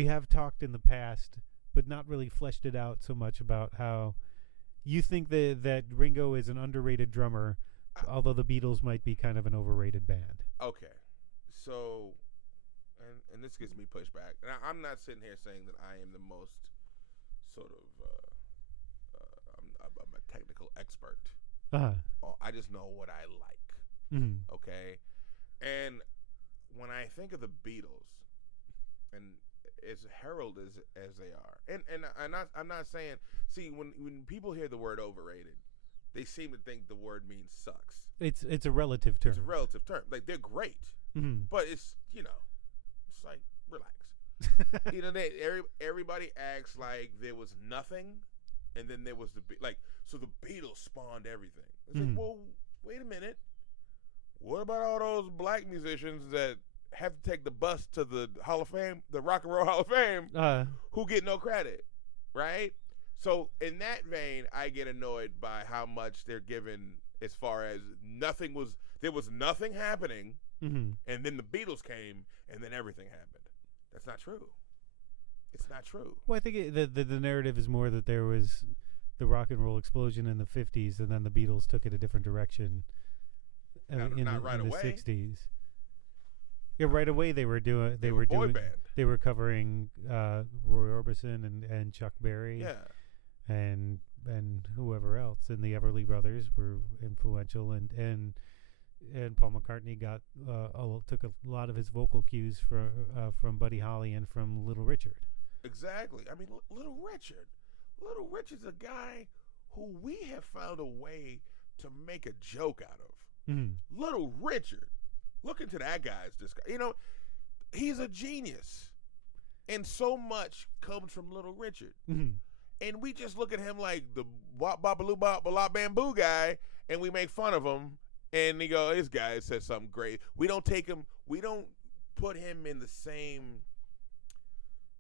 have talked in the past, but not really fleshed it out so much about how you think that Ringo is an underrated drummer, although the Beatles might be kind of an overrated band. Okay, so and this gets me pushback. And I'm not sitting here saying that I am the most sort of I'm a technical expert. I just know what I like. Mm-hmm. Okay, and when I think of the Beatles, and as heralded as they are, and I'm not saying. See, when people hear the word overrated, they seem to think the word means sucks. It's a relative term. It's a relative term. Like they're great, but it's it's like relax. Everybody acts like there was nothing, and then there was so the Beatles spawned everything. It's like, well, wait a minute. What about all those black musicians that have to take the bus to the Hall of Fame, the Rock and Roll Hall of Fame, who get no credit, right? So in that vein, I get annoyed by how much they're given as far as there was nothing happening, and then the Beatles came, and then everything happened. That's not true. It's not true. Well, I think the narrative is more that there was the rock and roll explosion in the 50s, and then the Beatles took it a different direction in the 60s. Yeah, right away they were doing boy band. They were covering Roy Orbison and Chuck Berry. Yeah. And whoever else, and the Everly Brothers were influential, and Paul McCartney took a lot of his vocal cues from Buddy Holly and from Little Richard. Exactly. I mean, Little Richard's a guy who we have found a way to make a joke out of. Little Richard, look into that guy's disguise. He's a genius, and so much comes from Little Richard. And we just look at him like the bop babaloo bop bop bamboo guy, and we make fun of him. And he go, this guy said something great. We don't put him in the same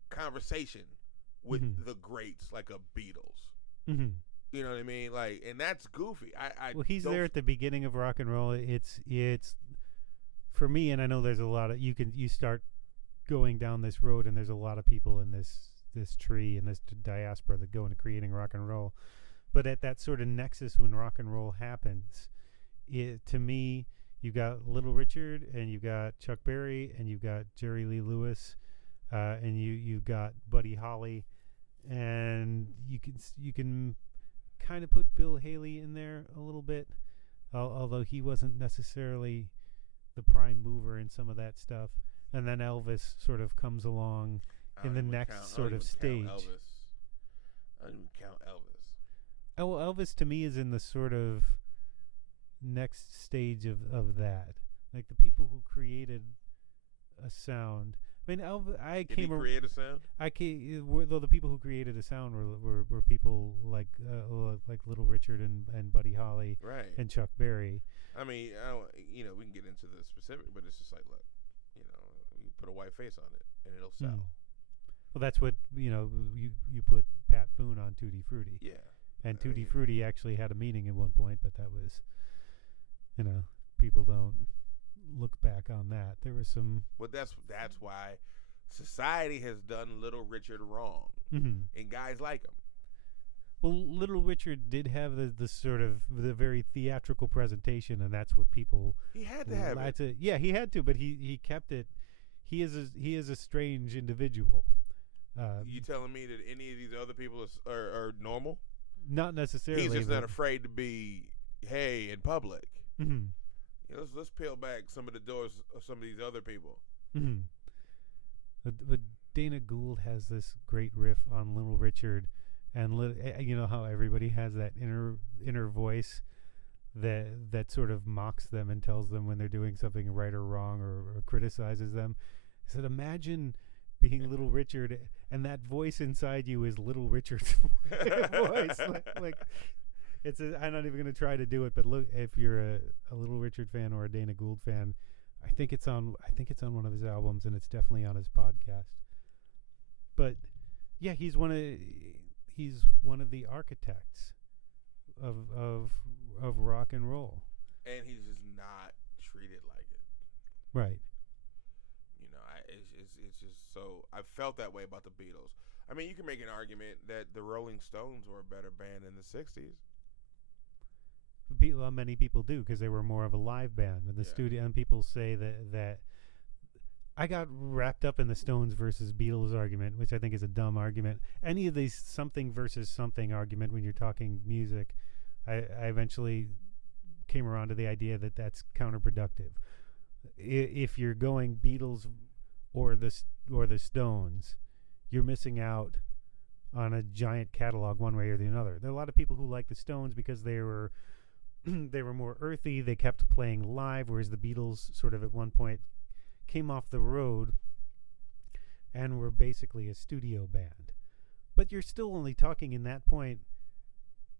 conversation with the greats like a Beatles. You know what I mean? Like, and that's goofy. Well, he's there at the beginning of rock and roll. It's for me, and I know there's a lot of you start going down this road, and there's a lot of people in this tree and this diaspora that go into creating rock and roll. But at that sort of nexus when rock and roll happens, to me, you got Little Richard, and you got Chuck Berry, and you got Jerry Lee Lewis, and you got Buddy Holly, and you can kind of put Bill Haley in there a little bit, although he wasn't necessarily the prime mover in some of that stuff. And then Elvis sort of comes along in the next sort of stage. I don't even count Elvis. Elvis to me is in the sort of next stage of that. Like the people who created a sound. I mean, Did he create a sound? Though the people who created a sound were people like Little Richard and Buddy Holly, right, and Chuck Berry. I mean, we can get into the specific, but it's just like, look, you put a white face on it and it'll sell. Well, that's what you put Pat Boone on Tutti Frutti. Yeah, and Tutti Frutti actually had a meaning at one point, but that was, people don't look back on that. There was some. Well, that's why society has done Little Richard wrong, and guys like him. Well, Little Richard did have the sort of the very theatrical presentation, and that's what people. He had to have it. Yeah, he had to, but he kept it. He is a strange individual. You telling me that any of these other people are normal? Not necessarily. He's just not afraid to be in public. Mm-hmm. Let's peel back some of the doors of some of these other people. Mm-hmm. But Dana Gould has this great riff on Little Richard, and how everybody has that inner voice that sort of mocks them and tells them when they're doing something right or wrong or criticizes them. He said, imagine being Little Richard, and that voice inside you is Little Richard's voice. I'm not even going to try to do it, but look, if you're a Little Richard fan or a Dana Gould fan, I think it's on one of his albums, and it's definitely on his podcast. But yeah, he's one of the architects of rock and roll, and he's just not treated like it. Right. It's just so I felt that way about the Beatles. I mean, you can make an argument that the Rolling Stones were a better band in the '60s. Many people do, because they were more of a live band in the studio, and people say that I got wrapped up in the Stones versus Beatles argument, which I think is a dumb argument. Any of these something versus something argument when you're talking music, I eventually came around to the idea that that's counterproductive. If you're going Beatles or the Stones, you're missing out on a giant catalog one way or the other. There are a lot of people who like the Stones because they were more earthy. They kept playing live, whereas the Beatles sort of at one point came off the road and were basically a studio band. But you're still only talking in that point.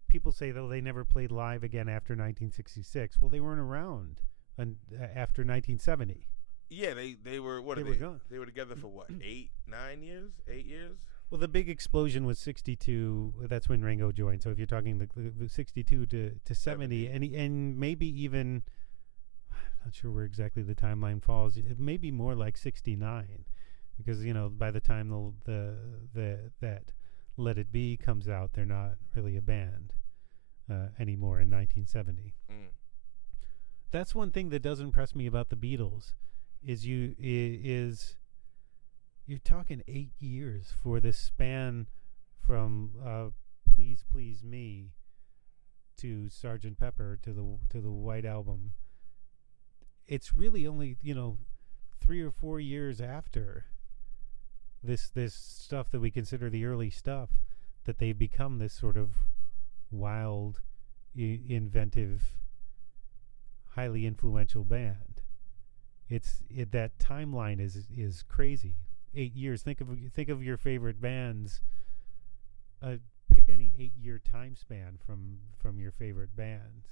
People say, though, they never played live again after 1966. Well, they weren't around after 1970. Yeah, they were. What they are were they? gone. They were together for what? 8 years? 8 years? Well, the big explosion was 62. That's when Ringo joined. So if you're talking the 62 to 70, and maybe even, I'm not sure where exactly the timeline falls. It may be more like 69, because by the time that Let It Be comes out, they're not really a band anymore in 1970. Mm. That's one thing that does impress me about the Beatles. You're talking 8 years for this span from Please Please Me to Sgt. Pepper to the White Album. It's really only 3 or 4 years after this stuff that we consider the early stuff that they become this sort of wild, inventive, highly influential band. That timeline is crazy. 8 years. Think of your favorite bands. Pick any 8-year time span from your favorite bands,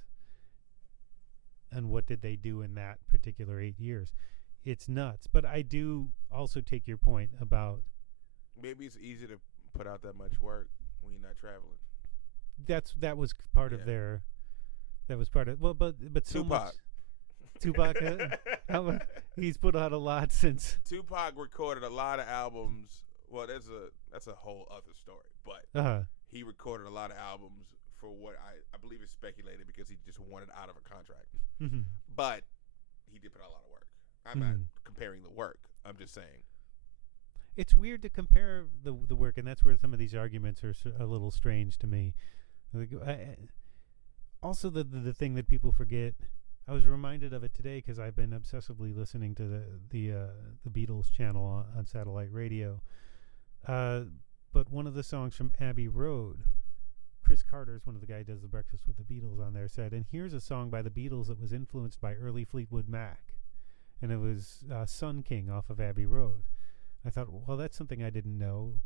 and what did they do in that particular 8 years? It's nuts. But I do also take your point about maybe it's easy to put out that much work when you're not traveling. That was part of their. That was part of but so Tupac. much. Tupac, he's put out a lot since. Tupac recorded a lot of albums. Well, that's a whole other story. But he recorded a lot of albums for what I believe is speculated because he just wanted out of a contract. Mm-hmm. But he did put out a lot of work. I'm not comparing the work. I'm just saying. It's weird to compare the work, and that's where some of these arguments are a little strange to me. Also, the thing that people forget. I was reminded of it today because I've been obsessively listening to the Beatles channel on satellite radio. But one of the songs from Abbey Road, Chris Carter's one of the guys who does the Breakfast with the Beatles on there said, and here's a song by the Beatles that was influenced by early Fleetwood Mac, and it was Sun King off of Abbey Road. I thought, well, that's something I didn't know,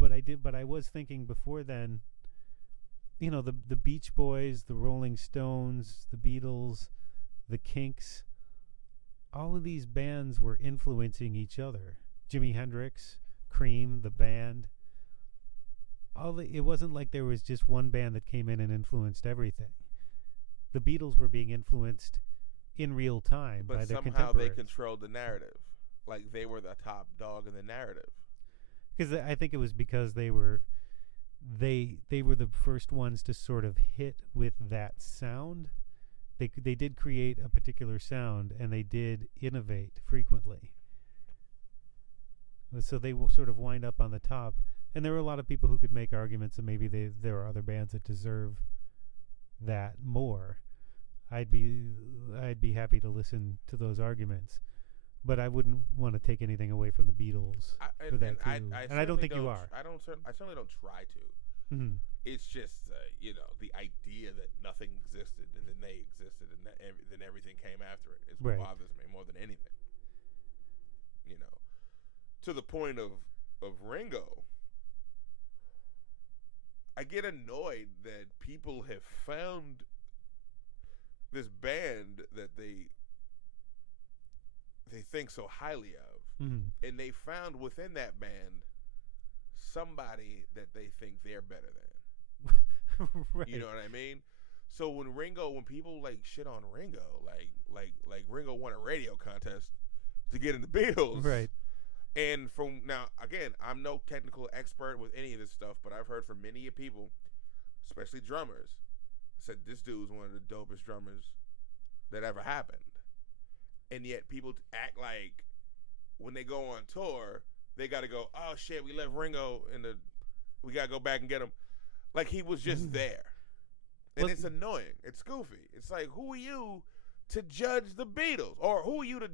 but I was thinking before then, the Beach Boys, the Rolling Stones, the Beatles, the Kinks, all of these bands were influencing each other. Jimi Hendrix, Cream, the band. It wasn't like there was just one band that came in and influenced everything. The Beatles were being influenced in real time by their contemporaries. But somehow they controlled the narrative. Like they were the top dog in the narrative. Because I think it was because they were the first ones to sort of hit with that sound. They did create a particular sound, and they did innovate frequently. So they will sort of wind up on the top. And there were a lot of people who could make arguments that maybe there are other bands that deserve that more. I'd be happy to listen to those arguments, but I wouldn't want to take anything away from the Beatles for that too. And I don't think you are. I certainly don't try to. Mm-hmm. It's just the idea that nothing existed and then they existed and then everything came after it is what bothers me more than anything. To the point of Ringo. I get annoyed that people have found this band that they think so highly of, and they found within that band somebody that they think they're better than. Right. You know what I mean? So when people like shit on Ringo, like Ringo won a radio contest to get in the Beatles, right? And from now, again, I'm no technical expert with any of this stuff, but I've heard from many people, especially drummers, said this dude's one of the dopest drummers that ever happened. And yet people act when they go on tour, they got to go, oh shit, we left Ringo we got to go back and get him. Like he was just there. And it's annoying. It's goofy. It's like, who are you to judge the Beatles? Or who are you to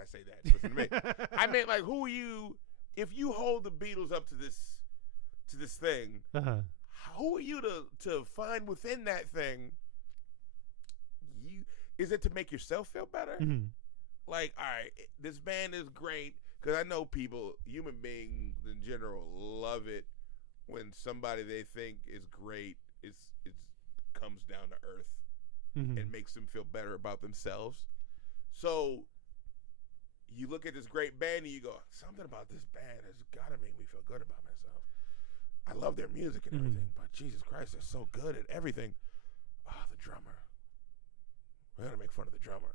I say that. Listen to me. I meant who are you? If you hold the Beatles up to this thing, who are you to find within that thing? Is it to make yourself feel better? Mm-hmm. Like, all right, this band is great because I know people, human beings in general, love it when somebody they think is great comes down to earth and makes them feel better about themselves. So you look at this great band and you go, something about this band has got to make me feel good about myself. I love their music and everything, but Jesus Christ, they're so good at everything. The drummer. We're going to make fun of the drummer.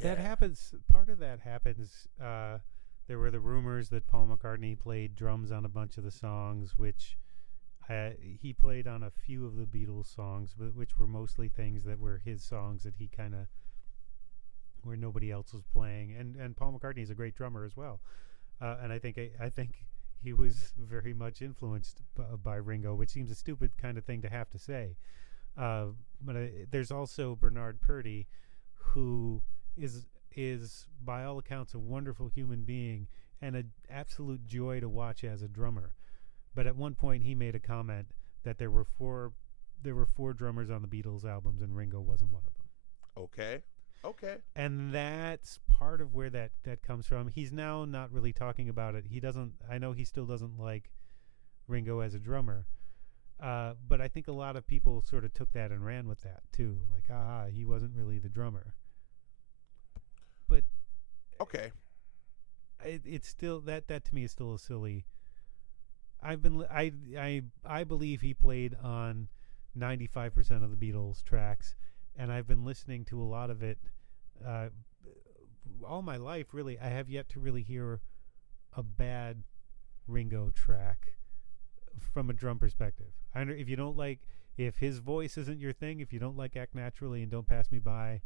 That happens. Part of that happens. There were the rumors that Paul McCartney played drums on a bunch of the songs, which he played on a few of the Beatles songs, but which were mostly things that were his songs that he kind of where nobody else was playing. And Paul McCartney is a great drummer as well, and I think he was very much influenced by Ringo, which seems a stupid kind of thing to have to say. But there's also Bernard Purdie, who is by all accounts a wonderful human being and an absolute joy to watch as a drummer. But at one point he made a comment that there were four drummers on the Beatles albums and Ringo wasn't one of them. Okay. And that's part of where that comes from. He's now not really talking about it. I know he still doesn't like Ringo as a drummer. But I think a lot of people sort of took that and ran with that too. Like, he wasn't really the drummer. But okay, it's still that to me is still a silly. I believe he played on 95% of the Beatles tracks, and I've been listening to a lot of it all my life. Really, I have yet to really hear a bad Ringo track from a drum perspective. If his voice isn't your thing, if you don't like Act Naturally and Don't Pass Me By,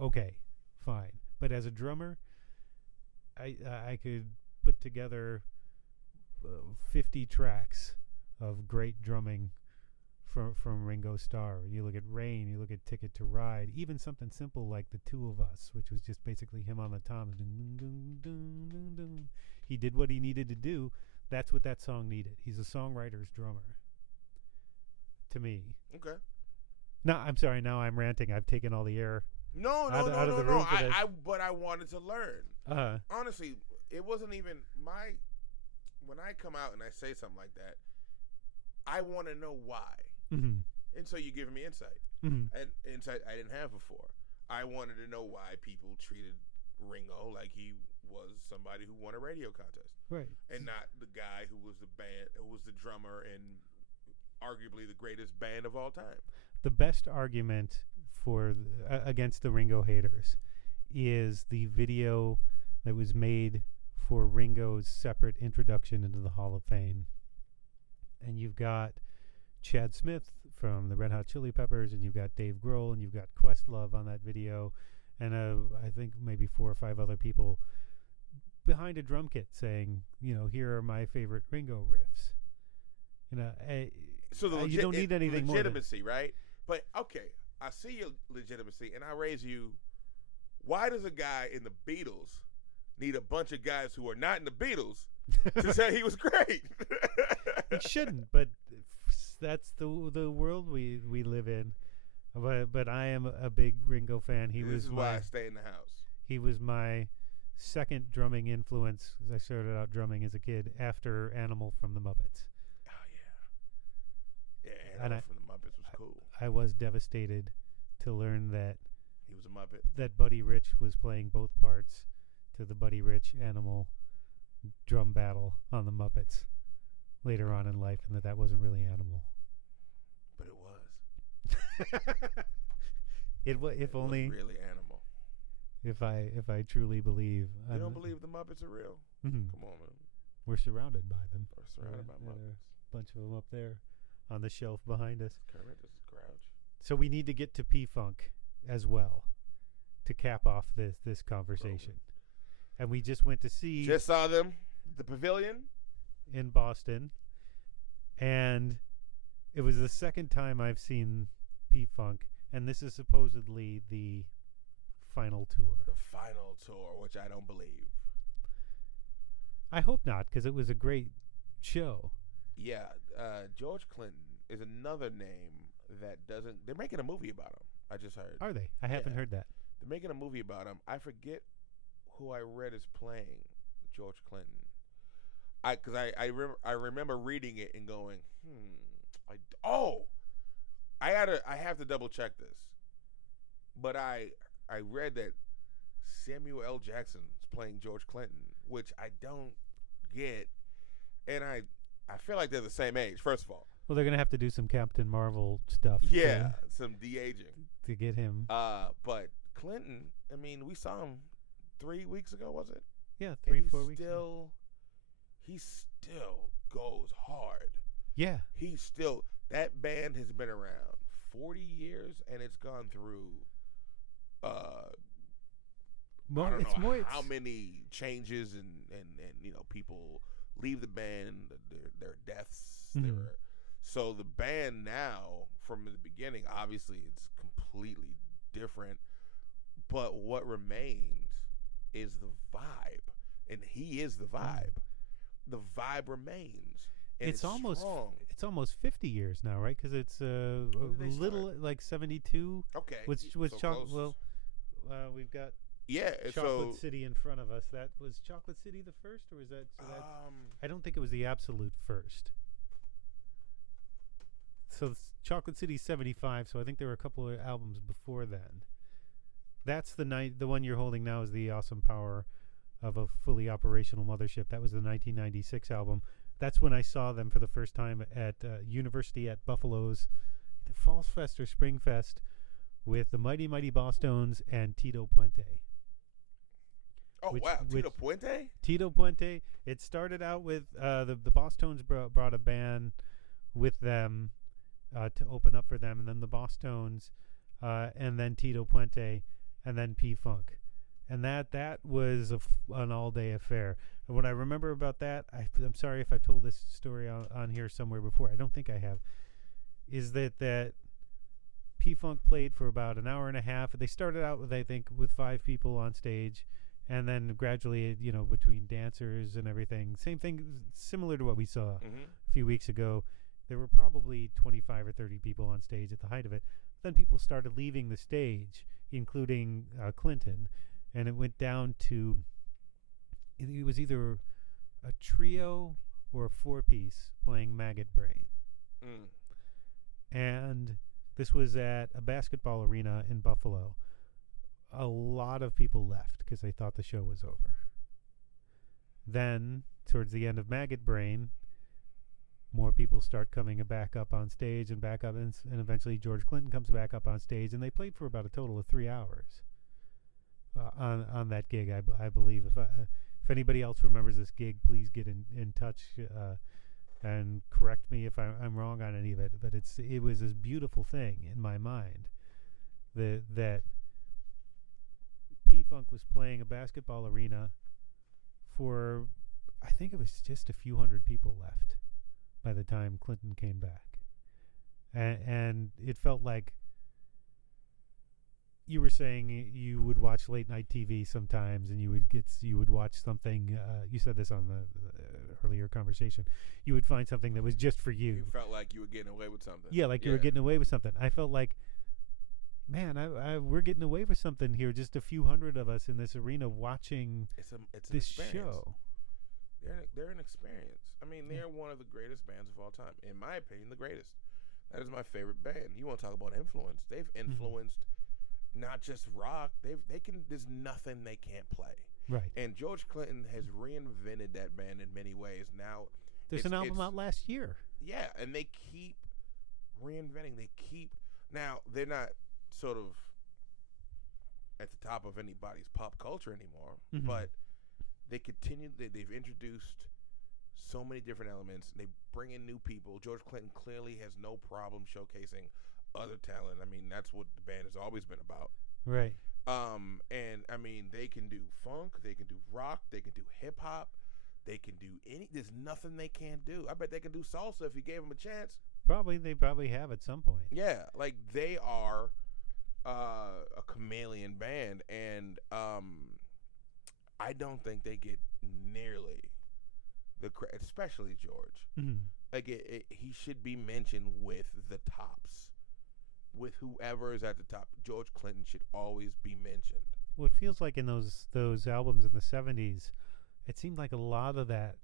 okay, fine. But as a drummer, I could put together 50 tracks of great drumming from Ringo Starr. You look at Rain, you look at Ticket to Ride, even something simple like The Two of Us, which was just basically him on the tom. He did what he needed to do. That's what that song needed. He's a songwriter's drummer. to me. Okay. No, I'm sorry. Now I'm ranting. I've taken all the air. No. But I wanted to learn. Honestly, it wasn't even my. When I come out and I say something like that, I want to know why. Mm-hmm. And so you're giving me insight. Mm-hmm. And insight I didn't have before. I wanted to know why people treated Ringo like he was somebody who won a radio contest. Right. And not the guy who was the drummer in arguably the greatest band of all time. The best argument for against the Ringo haters is the video that was made for Ringo's separate introduction into the Hall of Fame. And you've got Chad Smith from the Red Hot Chili Peppers, and you've got Dave Grohl, and you've got Questlove on that video, and I think maybe 4 or 5 other people behind a drum kit saying, here are my favorite Ringo riffs. So you don't need anything more. Legitimacy, right? But okay, I see your legitimacy, and I raise you. Why does a guy in the Beatles need a bunch of guys who are not in the Beatles to say he was great? It shouldn't, but that's the world we live in. But I am a big Ringo fan. This is why I stay in the house. He was my second drumming influence, because I started out drumming as a kid after Animal from the Muppets. Oh yeah, Animal from the Muppets was cool. I was devastated to learn that he was a Muppet. That Buddy Rich was playing both parts to the Buddy Rich Animal drum battle on the Muppets later on in life, and that wasn't really Animal. But it was. It was really Animal. If I truly believe. You don't believe the Muppets are real? Mm-hmm. Come on, man. We're surrounded by them. We're surrounded by Muppets. A bunch of them up there on the shelf behind us. Kermit, this is Grouch. So we need to get to P-Funk as well to cap off this conversation. And we just went to see. Just saw them. The Pavilion. In Boston. And it was the second time I've seen P-Funk. And this is supposedly the final tour. The final tour, which I don't believe. I hope not, because it was a great show. Yeah. George Clinton is another name that doesn't... They're making a movie about him, I just heard. Are they? I haven't heard that. They're making a movie about him. I forget who I read is playing George Clinton. Because I remember reading it and going, I have to double check this. But I read that Samuel L. Jackson's playing George Clinton, which I don't get. And I feel like they're the same age, first of all. Well, they're going to have to do some Captain Marvel stuff. Yeah, some de-aging. To get him. But Clinton, I mean, we saw him 3 weeks ago, was it? Yeah, 4 weeks ago. He still goes hard. Yeah. That band has been around 40 years, and it's gone through I don't know how many changes and people leave the band, their deaths. Mm-hmm. So the band now, from the beginning, obviously it's completely different, but what remains is the vibe, and he is the vibe. The vibe remains. And it's almost strong. It's almost 50 years now, right? Because it's a little like 72. Okay, with so we've got Chocolate City in front of us. That was Chocolate City the first, or was that? I don't think it was the absolute first. So Chocolate City 75. So I think there were a couple of albums before then. That's the one you're holding now is the Awesome Power of a Fully Operational Mothership. That was the 1996 album. That's when I saw them for the first time at University at Buffalo's either Falls Fest or Spring Fest with the Mighty Mighty Bosstones and Tito Puente. Oh, wow. Tito Puente? Tito Puente. It started out with the Bosstones brought a band with them to open up for them, and then the Bosstones, and then Tito Puente, and then P-Funk. And that was an all-day affair. And what I remember about that, I'm sorry if I've told this story on here somewhere before. I don't think I have. Is that P-Funk played for about an hour and a half. They started out with 5 people on stage, and then gradually, between dancers and everything, same thing, similar to what we saw a few weeks ago. There were probably 25 or 30 people on stage at the height of it. Then people started leaving the stage, including Clinton, and it went down to, it was either a trio or a four-piece playing Maggot Brain. And this was at a basketball arena in Buffalo. A lot of people left because they thought the show was over. Then, towards the end of Maggot Brain, more people start coming back up on stage and back up, and eventually George Clinton comes back up on stage, and they played for about a total of 3 hours on that gig, I believe. If anybody else remembers this gig, please get in touch and correct me if I'm wrong on any of it. But it was this beautiful thing in my mind that P-Funk was playing a basketball arena for, I think it was just a few hundred people left by the time Clinton came back. And it felt like, you were saying you would watch late night TV sometimes, and you would watch something. You said this on the earlier conversation. You would find something that was just for you. You felt like you were getting away with something. Yeah, like you were getting away with something. I felt like, man, we're getting away with something here. Just a few hundred of us in this arena watching this show. They're an experience. I mean, they're one of the greatest bands of all time. In my opinion, the greatest. That is my favorite band. You want to talk about influence? They've influenced not just rock. They can. There's nothing they can't play. Right. And George Clinton has reinvented that band in many ways. Now, there's an album out last year. Yeah, and they keep reinventing. Now they're not sort of at the top of anybody's pop culture anymore, but they continue. They've introduced so many different elements. They bring in new people. George Clinton clearly has no problem showcasing other talent. I mean, that's what the band has always been about. Right. And I mean, they can do funk, they can do rock, they can do hip hop, they can do there's nothing they can't do. I bet they can do salsa if you gave them a chance. They probably have at some point. Yeah, like they are a chameleon band, and I don't think they get nearly the credit, especially George. Like he should be mentioned with the tops. With whoever is at the top, George Clinton should always be mentioned. Well, it feels like in those albums in the 70s, it seemed like a lot of that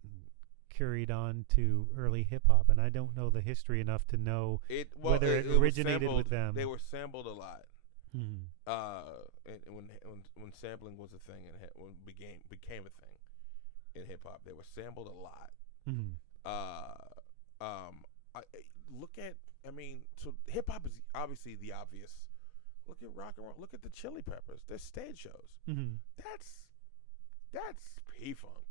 carried on to early hip-hop, and I don't know the history enough to know whether it originated with them. They were sampled a lot. And when sampling was a thing, and when became a thing in hip-hop, they were sampled a lot. So hip hop is obviously the obvious. Look at rock and roll. Look at the Chili Peppers. Their stage shows. That's P-Funk.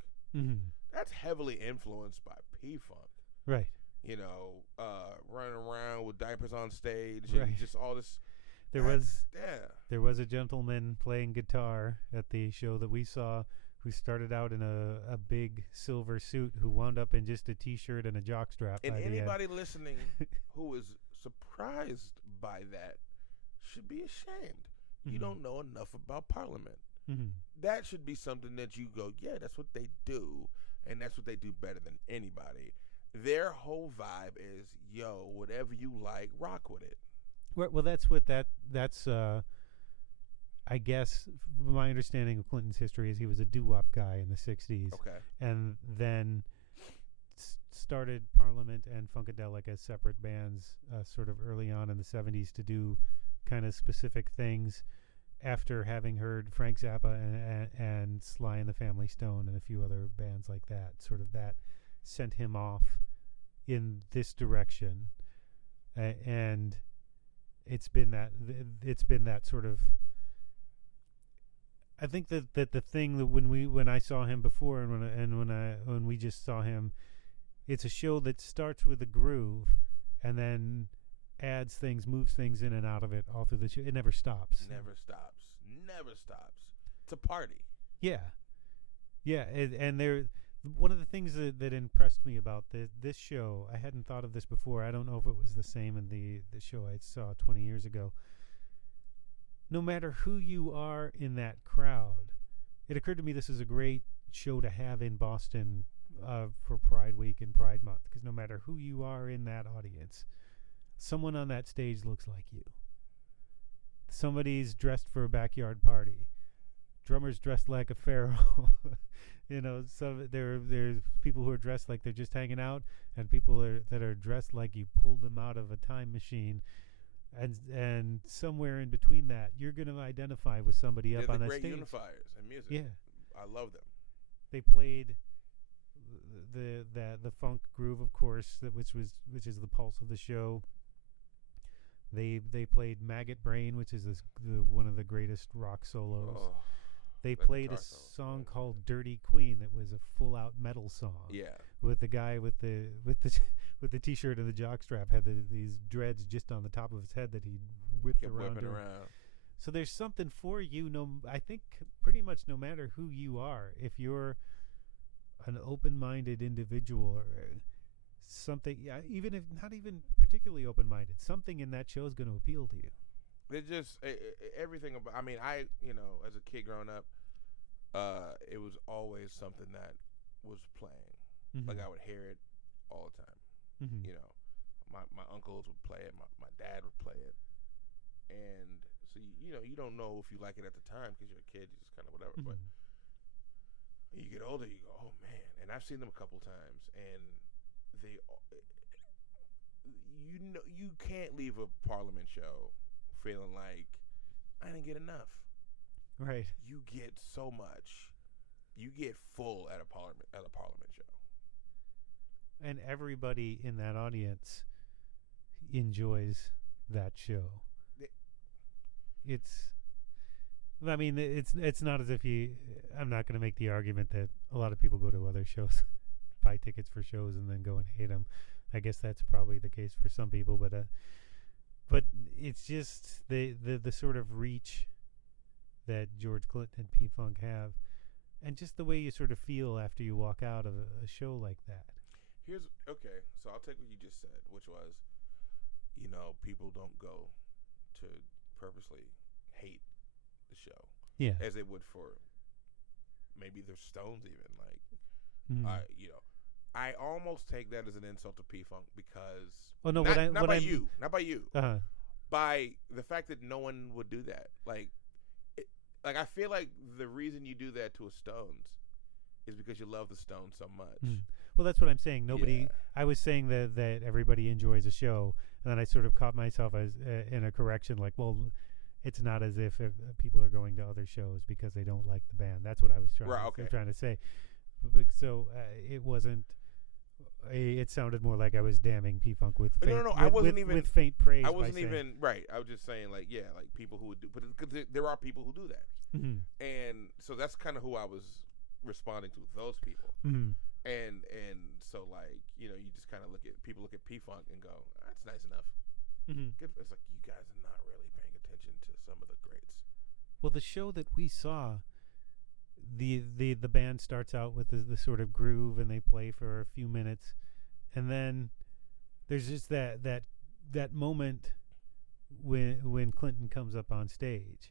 That's heavily influenced by P-Funk. Right. You know, running around with diapers on stage right. and just all this. There was a gentleman playing guitar at the show that we saw who started out in a big silver suit, who wound up in just a T-shirt and a jockstrap. And anybody listening who is surprised by that should be ashamed. You don't know enough about Parliament. That should be something that you go, yeah, that's what they do, and that's what they do better than anybody. Their whole vibe is, yo, whatever you like, rock with it. Well, that's what that's. I guess my understanding of Clinton's history is he was a doo-wop guy in the 60s. Okay. And then started Parliament and Funkadelic as separate bands sort of early on in the 70s to do kind of specific things after having heard Frank Zappa and Sly and the Family Stone and a few other bands like that. Sort of that sent him off in this direction. And it's been that sort of, I think that the thing that when I saw him before and when we just saw him, it's a show that starts with a groove and then moves things in and out of it all through the show. It never stops. Never stops. It's a party. Yeah. And one of the things that impressed me about this show, I hadn't thought of this before. I don't know if it was the same in the show I saw 20 years ago. No matter who you are in that crowd, it occurred to me this is a great show to have in Boston for Pride Week and Pride Month, because no matter who you are in that audience, someone on that stage looks like you. Somebody's dressed for a backyard party. Drummer's dressed like a pharaoh. So there's people who are dressed like they're just hanging out, and people that are dressed like you pulled them out of a time machine. And somewhere in between that, you're going to identify with somebody up on that stage. They're the great unifiers in music. Yeah, I love them. They played the funk groove, of course, which is the pulse of the show. They played Maggot Brain, which is one of the greatest rock solos. Oh, they played a song called Dirty Queen that was a full out metal song. Yeah, with the guy with the t-shirt and the jockstrap had these dreads just on the top of his head that he whipped around. So there's something for you. I think pretty much no matter who you are, if you're an open-minded individual or something, even if not even particularly open-minded, something in that show is going to appeal to you. It's just everything about. I mean, as a kid growing up, it was always something that was playing. Mm-hmm. Like I would hear it all the time. Mm-hmm. My uncles would play it. My dad would play it, and so you don't know if you like it at the time because you're a kid. You just kind of whatever. Mm-hmm. But you get older, you go, oh man! And I've seen them a couple times, and you can't leave a Parliament show feeling like I didn't get enough. Right. You get so much. You get full at a Parliament show. And everybody in that audience enjoys that show. It's not as if I'm not going to make the argument that a lot of people go to other shows, buy tickets for shows and then go and hate them. I guess that's probably the case for some people, but it's just the sort of reach that George Clinton and P-Funk have, and just the way you sort of feel after you walk out of a show like that. So I'll take what you just said, which was, people don't go to purposely hate the show, as they would for maybe the Stones even. Like, mm-hmm. I almost take that as an insult to P-Funk because not by you, uh-huh. by the fact that no one would do that. Like I feel like the reason you do that to a Stones is because you love the Stones so much. Mm. Well, that's what I'm saying. I was saying that everybody enjoys a show, and then I sort of caught myself as in a correction, like, well, it's not as if people are going to other shows because they don't like the band. That's what I was trying to say. So it wasn't. It sounded more like I was damning P-Funk with faint praise. I wasn't even right. I was just saying, like, like people who would do, but because there are people who do that, mm-hmm. and so that's kind of who I was responding to, those people. Mm-hmm. And so, like, you just kind of look at P-Funk and go, that's nice enough. Mm-hmm. It's like, you guys are not really paying attention to some of the greats. Well, the show that we saw, the band starts out with the sort of groove, and they play for a few minutes, and then there's just that moment when Clinton comes up on stage.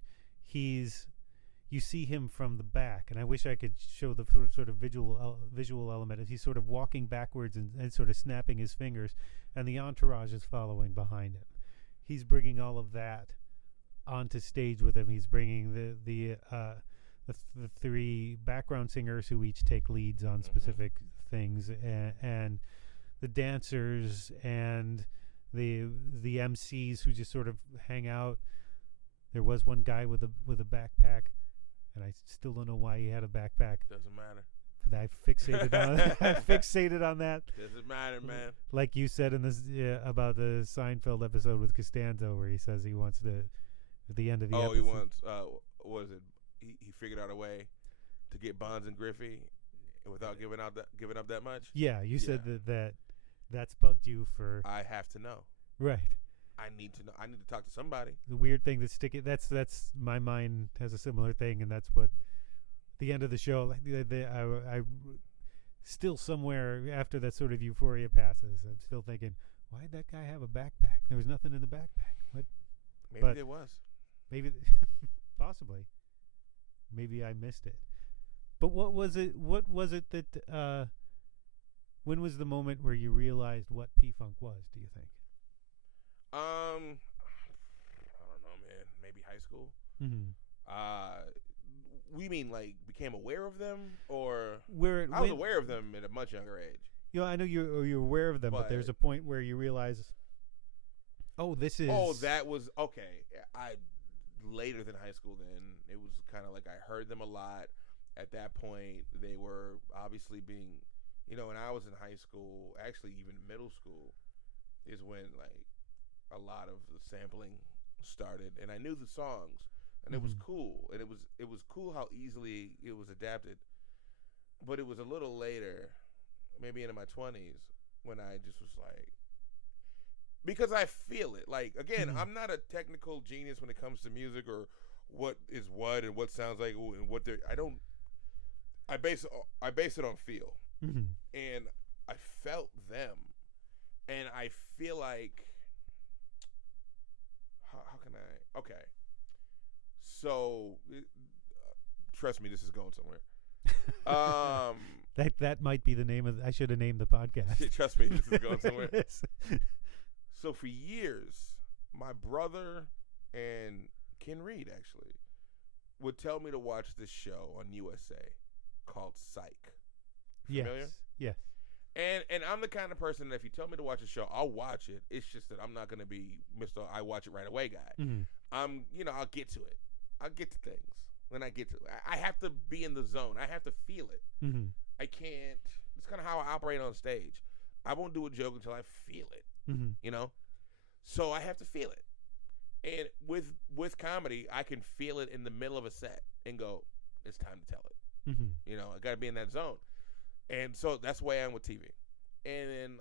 You see him from the back, and I wish I could show the sort of visual element. He's sort of walking backwards and sort of snapping his fingers, and the entourage is following behind him. He's bringing all of that onto stage with him. He's bringing the three background singers who each take leads on specific things, and the dancers and the MCs who just sort of hang out. There was one guy with a backpack, and I still don't know why he had a backpack. Doesn't matter. But I fixated on that. Doesn't matter, man. Like you said in this about the Seinfeld episode with Costanzo, where he says he wants to, at the end of the episode. He wants. What is it? He figured out a way to get Bonds and Griffey without giving up that much. Yeah, you said that's bugged you for. I have to know. Right. I need to know. I need to talk to somebody. The weird thing that's my mind has a similar thing, and that's what the end of the show. I still somewhere after that sort of euphoria passes, I'm still thinking, why did that guy have a backpack? There was nothing in the backpack. What? Maybe there was. Maybe, possibly. Maybe I missed it. But what was it? What was it that When was the moment where you realized what P-Funk was, do you think? I don't know, man. Maybe high school. Mm-hmm. We mean like became aware of them, or I was aware of them at a much younger age. I know you're aware of them, but there's a point where you realize, this is. Oh, that was okay. I later than high school. Then it was kind of like I heard them a lot. At that point, they were obviously being, when I was in high school, actually even middle school, is when like a lot of the sampling started, and I knew the songs. And it was cool, and it was cool how easily it was adapted. But it was a little later, maybe into my 20s, when I just was like, because I feel it. Like, again, I'm not a technical genius when it comes to music or what is what and what sounds like and what they're. I base it on feel, and I felt them, and I feel like, how can I? Okay. So, trust me, this is going somewhere. That might be the name of. I should have named the podcast. Trust me, this is going somewhere. So for years, my brother and Ken Reed actually would tell me to watch this show on USA called Psych. Familiar? Yes. And I'm the kind of person that if you tell me to watch a show, I'll watch it. It's just that I'm not going to be Mr. I watch it right away guy. I'll get to it. I'll get to things when I get to it. I have to be in the zone. I have to feel it. I can't. It's kind of how I operate on stage. I won't do a joke until I feel it. So I have to feel it. And with comedy, I can feel it in the middle of a set and go, it's time to tell it. I got to be in that zone. And so that's the way I am with TV. And then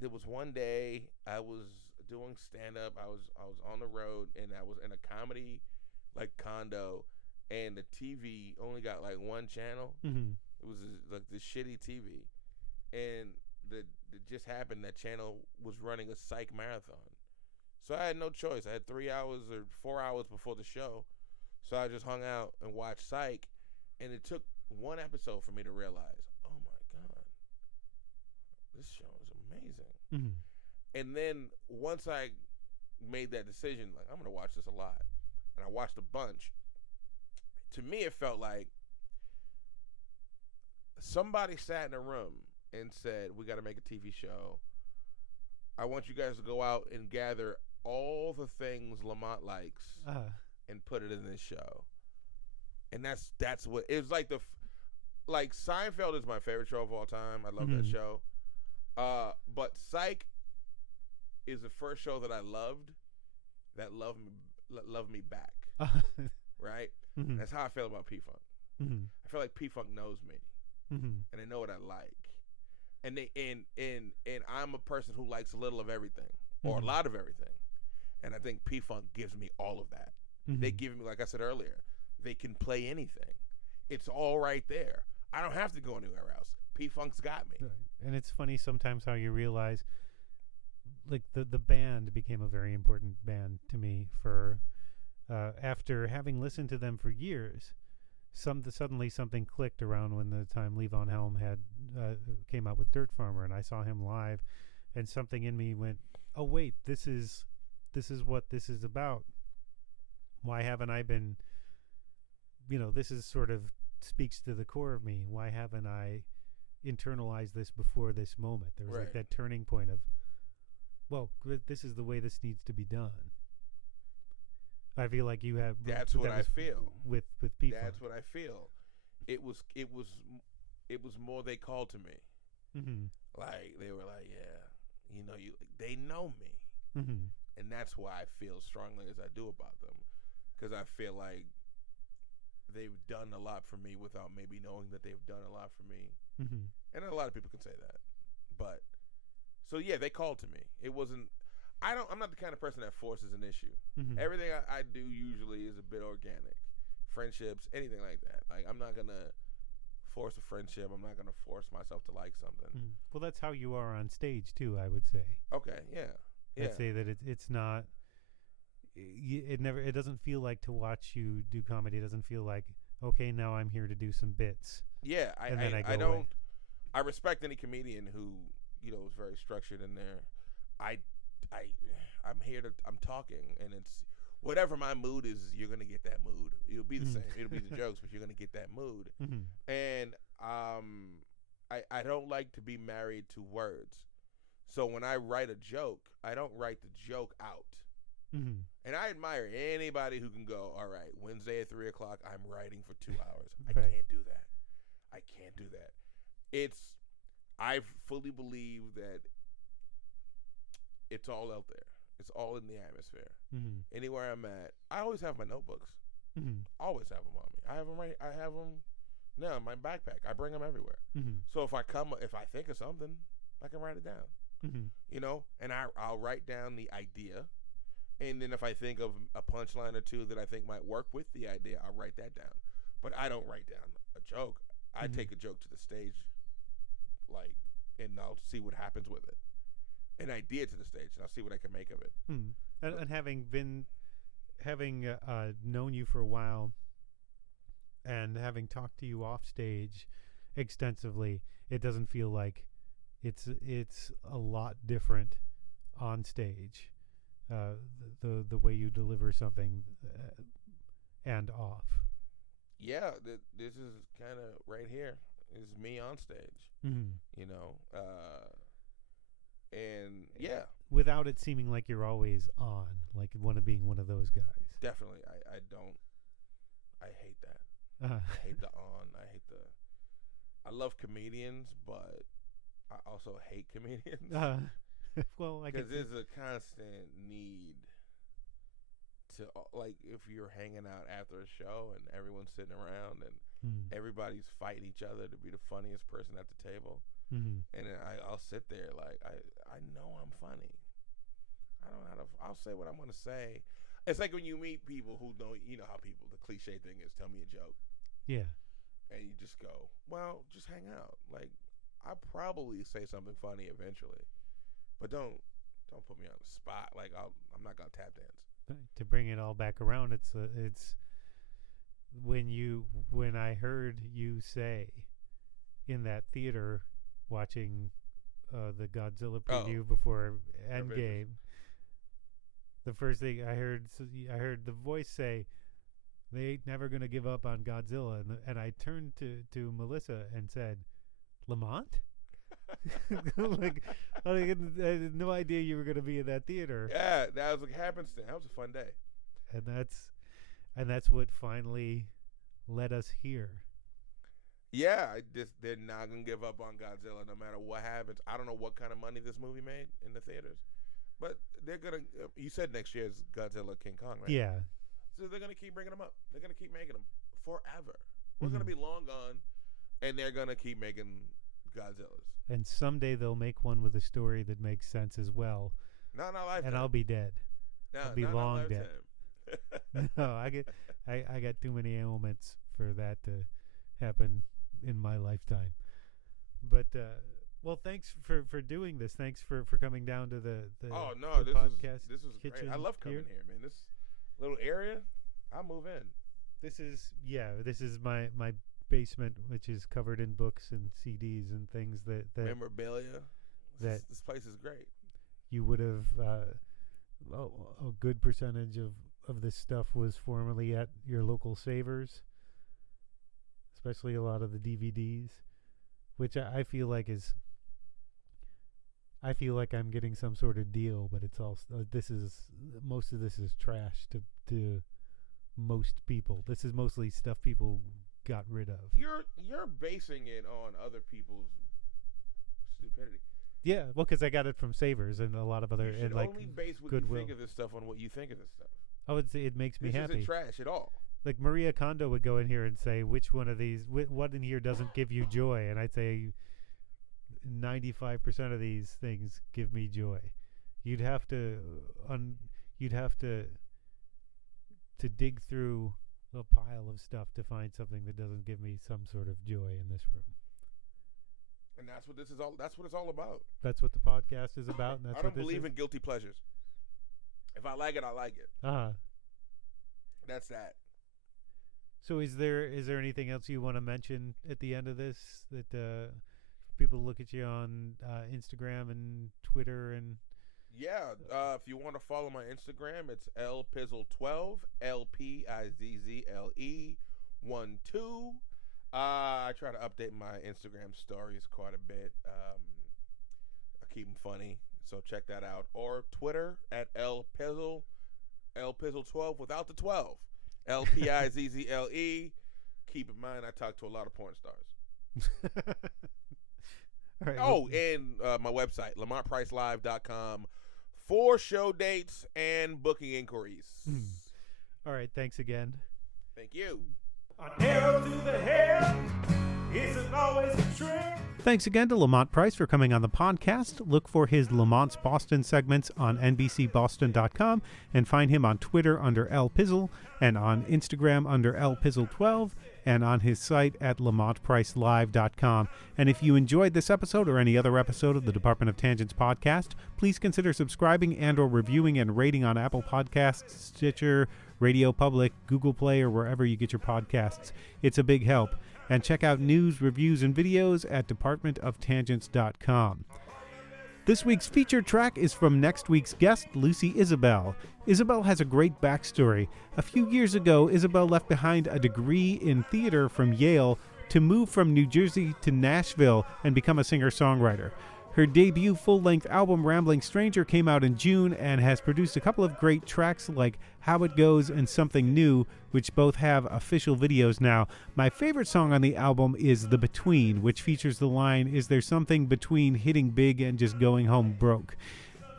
there was one day I was doing stand-up. I was on the road, and I was in a comedy like condo, and the TV only got like one channel. It was like this shitty TV, and it just happened that channel was running a Psych marathon, so I had no choice. I had 3 hours or 4 hours before the show, so I just hung out and watched Psych, and it took one episode for me to realize, oh my god, this show is amazing. And then once I made that decision, like, I'm gonna watch this a lot, and I watched a bunch, to me it felt like somebody sat in a room and said, we got to make a TV show. I want you guys to go out and gather all the things Lamont likes and put it in this show. And that's what it was like. Like Seinfeld is my favorite show of all time. I love that show. But Psych is the first show that I loved that loved me back. Right? That's how I feel about P-Funk. I feel like P-Funk knows me. And they know what I like. And I'm a person who likes a little of everything or a lot of everything. And I think P-Funk gives me all of that. They give me, like I said earlier, they can play anything. It's all right there. I don't have to go anywhere else. P-Funk's got me. Right. And it's funny sometimes how you realize, like, the band became a very important band to me for after having listened to them for years. Suddenly something clicked around when the time Levon Helm had came out with Dirt Farmer, and I saw him live, and something in me went, oh wait, this is what this is about. Why haven't I been, this is sort of speaks to the core of me. Why haven't I internalized this before this moment? There was like that turning point of, well, this is the way this needs to be done. I feel like you have. That's what I feel with people. That's what I feel. It was more they called to me. Like they were like, yeah, they know me, and that's why I feel strongly as I do about them, because I feel like they've done a lot for me without maybe knowing that they've done a lot for me. And a lot of people can say that, but so yeah, they called to me. It wasn't. I'm not the kind of person that forces an issue. Everything I do usually is a bit organic. Friendships, anything like that. Like, I'm not going to force a friendship. I'm not going to force myself to like something. Well, that's how you are on stage, too, I would say. Okay, yeah. I'd say that it's not... It doesn't feel like to watch you do comedy. It doesn't feel like, okay, now I'm here to do some bits. Yeah, I don't... I respect any comedian who is very structured in there. I'm talking, and it's whatever my mood is. You're gonna get that mood. It'll be the same. It'll be the jokes, but you're gonna get that mood. And I don't like to be married to words. So when I write a joke, I don't write the joke out. And I admire anybody who can go, all right, Wednesday at 3:00, I'm writing for 2 hours. I can't do that. I can't do that. I fully believe that it's all out there. It's all in the atmosphere. Anywhere I'm at, I always have my notebooks. Always have them on me. I have them now in my backpack. I bring them everywhere. So if I think of something, I can write it down. And I'll write down the idea. And then if I think of a punchline or two that I think might work with the idea, I'll write that down. But I don't write down a joke. I take a joke to the stage, and I'll see what happens with it. An idea to the stage, and I'll see what I can make of it. And having known you for a while, and having talked to you off stage extensively, it doesn't feel like it's a lot different on stage. The way you deliver something and off. Yeah, this is kind of right here. Is me on stage. And yeah, without it seeming like you're always on, like being one of those guys. Definitely, I hate that. I hate the on. I love comedians, but I also hate comedians. Well, I guess because there's a constant need to, if you're hanging out after a show and everyone's sitting around and everybody's fighting each other to be the funniest person at the table, and then I'll sit there I know I'm funny. I don't know how to. I'll say what I'm gonna say. It's like when you meet people who don't. You know how the cliche thing is, tell me a joke. Yeah. And you just go, well, just hang out. I'll probably say something funny eventually. But don't put me on the spot. I'm not gonna tap dance. To bring it all back around, it's when I heard you say in that theater watching the Godzilla preview before Endgame, the first thing I heard the voice say, "They ain't never gonna give up on Godzilla," and I turned to Melissa and said, "Lamont." I had no idea you were going to be in that theater. Yeah, that was happenstance. That was a fun day. And that's what finally led us here. Yeah, they're not going to give up on Godzilla no matter what happens. I don't know what kind of money this movie made in the theaters, but they're going to, you said next year's Godzilla King Kong, right? Yeah. So they're going to keep bringing them up. They're going to keep making them forever. We're going to be long gone, and they're going to keep making Godzillas. And someday they'll make one with a story that makes sense as well. Not in our lifetime. And I'll be dead. No, I'll be long dead. No, I got too many ailments for that to happen in my lifetime. But well, thanks for doing this. Thanks for coming down to the podcast. This was great. I love coming here, man. This little area, I'll move in. This is my basement, which is covered in books and CDs and things that memorabilia. This place is great. You would have a good percentage of this stuff was formerly at your local Savers, especially a lot of the DVDs, which I feel like I'm getting some sort of deal, but it's all most of this is trash to most people. This is mostly stuff people got rid of. You're basing it on other people's stupidity. Yeah, well, because I got it from Savers and a lot of other. You should only base what Goodwill. you think of this stuff on what you think of this stuff. I would say it makes me happy. This isn't trash at all. Like Maria Kondo would go in here and say, which one of these, what in here doesn't give you joy? And I'd say 95% of these things give me joy. You'd have to dig through a pile of stuff to find something that doesn't give me some sort of joy in this room. And that's what this is all. That's what it's all about. That's what the podcast is about. And that's I don't believe in guilty pleasures. If I like it, I like it. That's that. So is there anything else you want to mention at the end of this that people look at you on Instagram and Twitter and... Yeah, if you want to follow my Instagram, it's lpizzle12, LPIZZLE12. I try to update my Instagram stories quite a bit. I keep them funny, so check that out. Or Twitter at lpizzle12 without the 12, LPIZZLE. Keep in mind, I talk to a lot of porn stars. All right, and my website, LamontPriceLive.com, for show dates and booking inquiries. All right, thanks again. Thank you. An arrow to the head isn't always a trick. Thanks again to Lamont Price for coming on the podcast. Look for his Lamont's Boston segments on NBCBoston.com and find him on Twitter under LPizzle and on Instagram under LPizzle12 and on his site at LamontPriceLive.com. And if you enjoyed this episode or any other episode of the Department of Tangents podcast, please consider subscribing and or reviewing and rating on Apple Podcasts, Stitcher, Radio Public, Google Play, or wherever you get your podcasts. It's a big help. And check out news, reviews, and videos at departmentoftangents.com. This week's featured track is from next week's guest, Lucy Isabel. Isabel has a great backstory. A few years ago, Isabel left behind a degree in theater from Yale to move from New Jersey to Nashville and become a singer-songwriter. Her debut full-length album, Rambling Stranger, came out in June and has produced a couple of great tracks like How It Goes and Something New, which both have official videos now. My favorite song on the album is The Between, which features the line, "Is there something between hitting big and just going home broke?"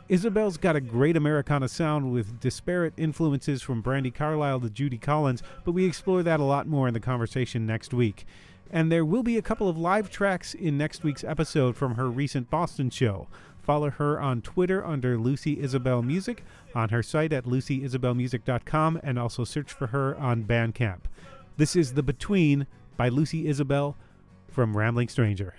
Isabel's got a great Americana sound with disparate influences from Brandi Carlile to Judy Collins, but we explore that a lot more in the conversation next week. And there will be a couple of live tracks in next week's episode from her recent Boston show. Follow her on Twitter under Lucy Isabel Music, on her site at lucyisabelmusic.com, and also search for her on Bandcamp. This is The Between by Lucy Isabel from Rambling Stranger.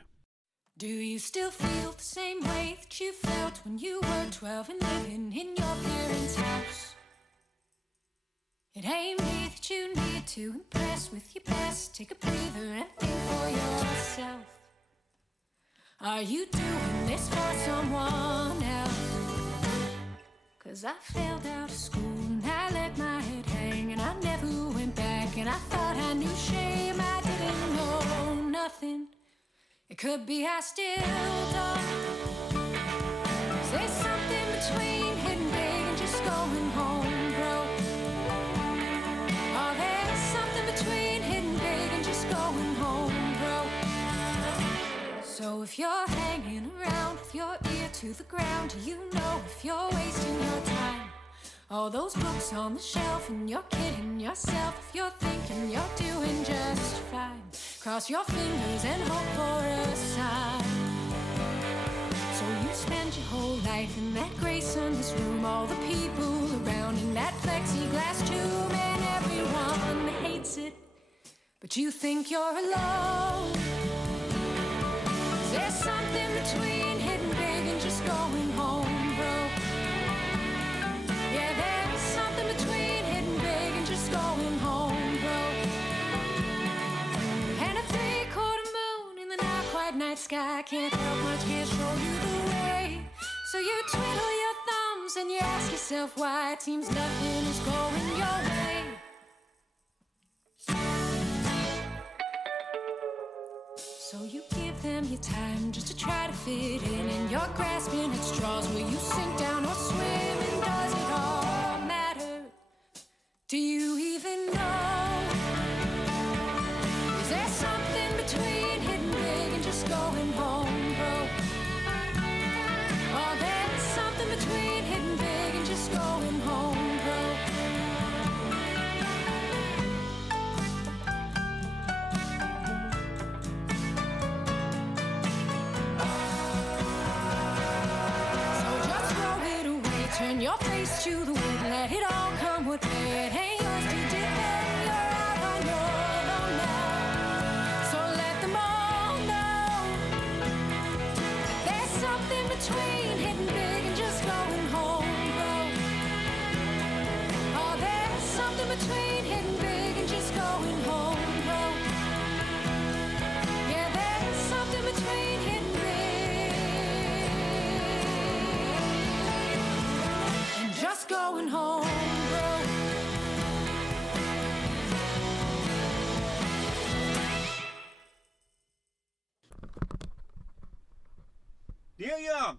Do you still feel the same way that you felt when you were 12 and living in your parents' house? It ain't me that you need to impress with your best. Take a breather and think for yourself. Are you doing this for someone else? 'Cause I failed out of school and I let my head hang and I never went back and I thought I knew shame. I didn't know nothing. It could be I still don't. There's something between hitting big and just going home broke. Oh, there's something between hitting big and just going home broke. So if you're hanging around with your ear to the ground, do you know if you're wasting your time? All those books on the shelf and you're kidding yourself if you're thinking you're doing just fine. Cross your fingers and hope for a sign. So you spend your whole life in that gray sunless room, all the people around in that plexiglass tube, and everyone hates it, but you think you're alone. There's something between hitting big and just going home broke. Yeah, there's something between hitting big and just going home broke. And a 3/4 moon in the not quite night sky can't help much, can't show you the way. So you twiddle your thumbs and you ask yourself why it seems nothing is going your way. So you give them your time just to try to fit in, and you're grasping at straws. Will you sink down or swim, and does it all matter? Do you even know? Is there something between hitting big and just going home broke? Oh, there's something between hitting big and just going home broke. Turn your face to the wind, let it all come what may. It ain't yours to defend, you're out on your own now. So let them all know there's something between hitting big and just going home broke. Oh, there's something between hitting big and just going home broke. Yeah, there's something between hitting going home, bro. Neil Young.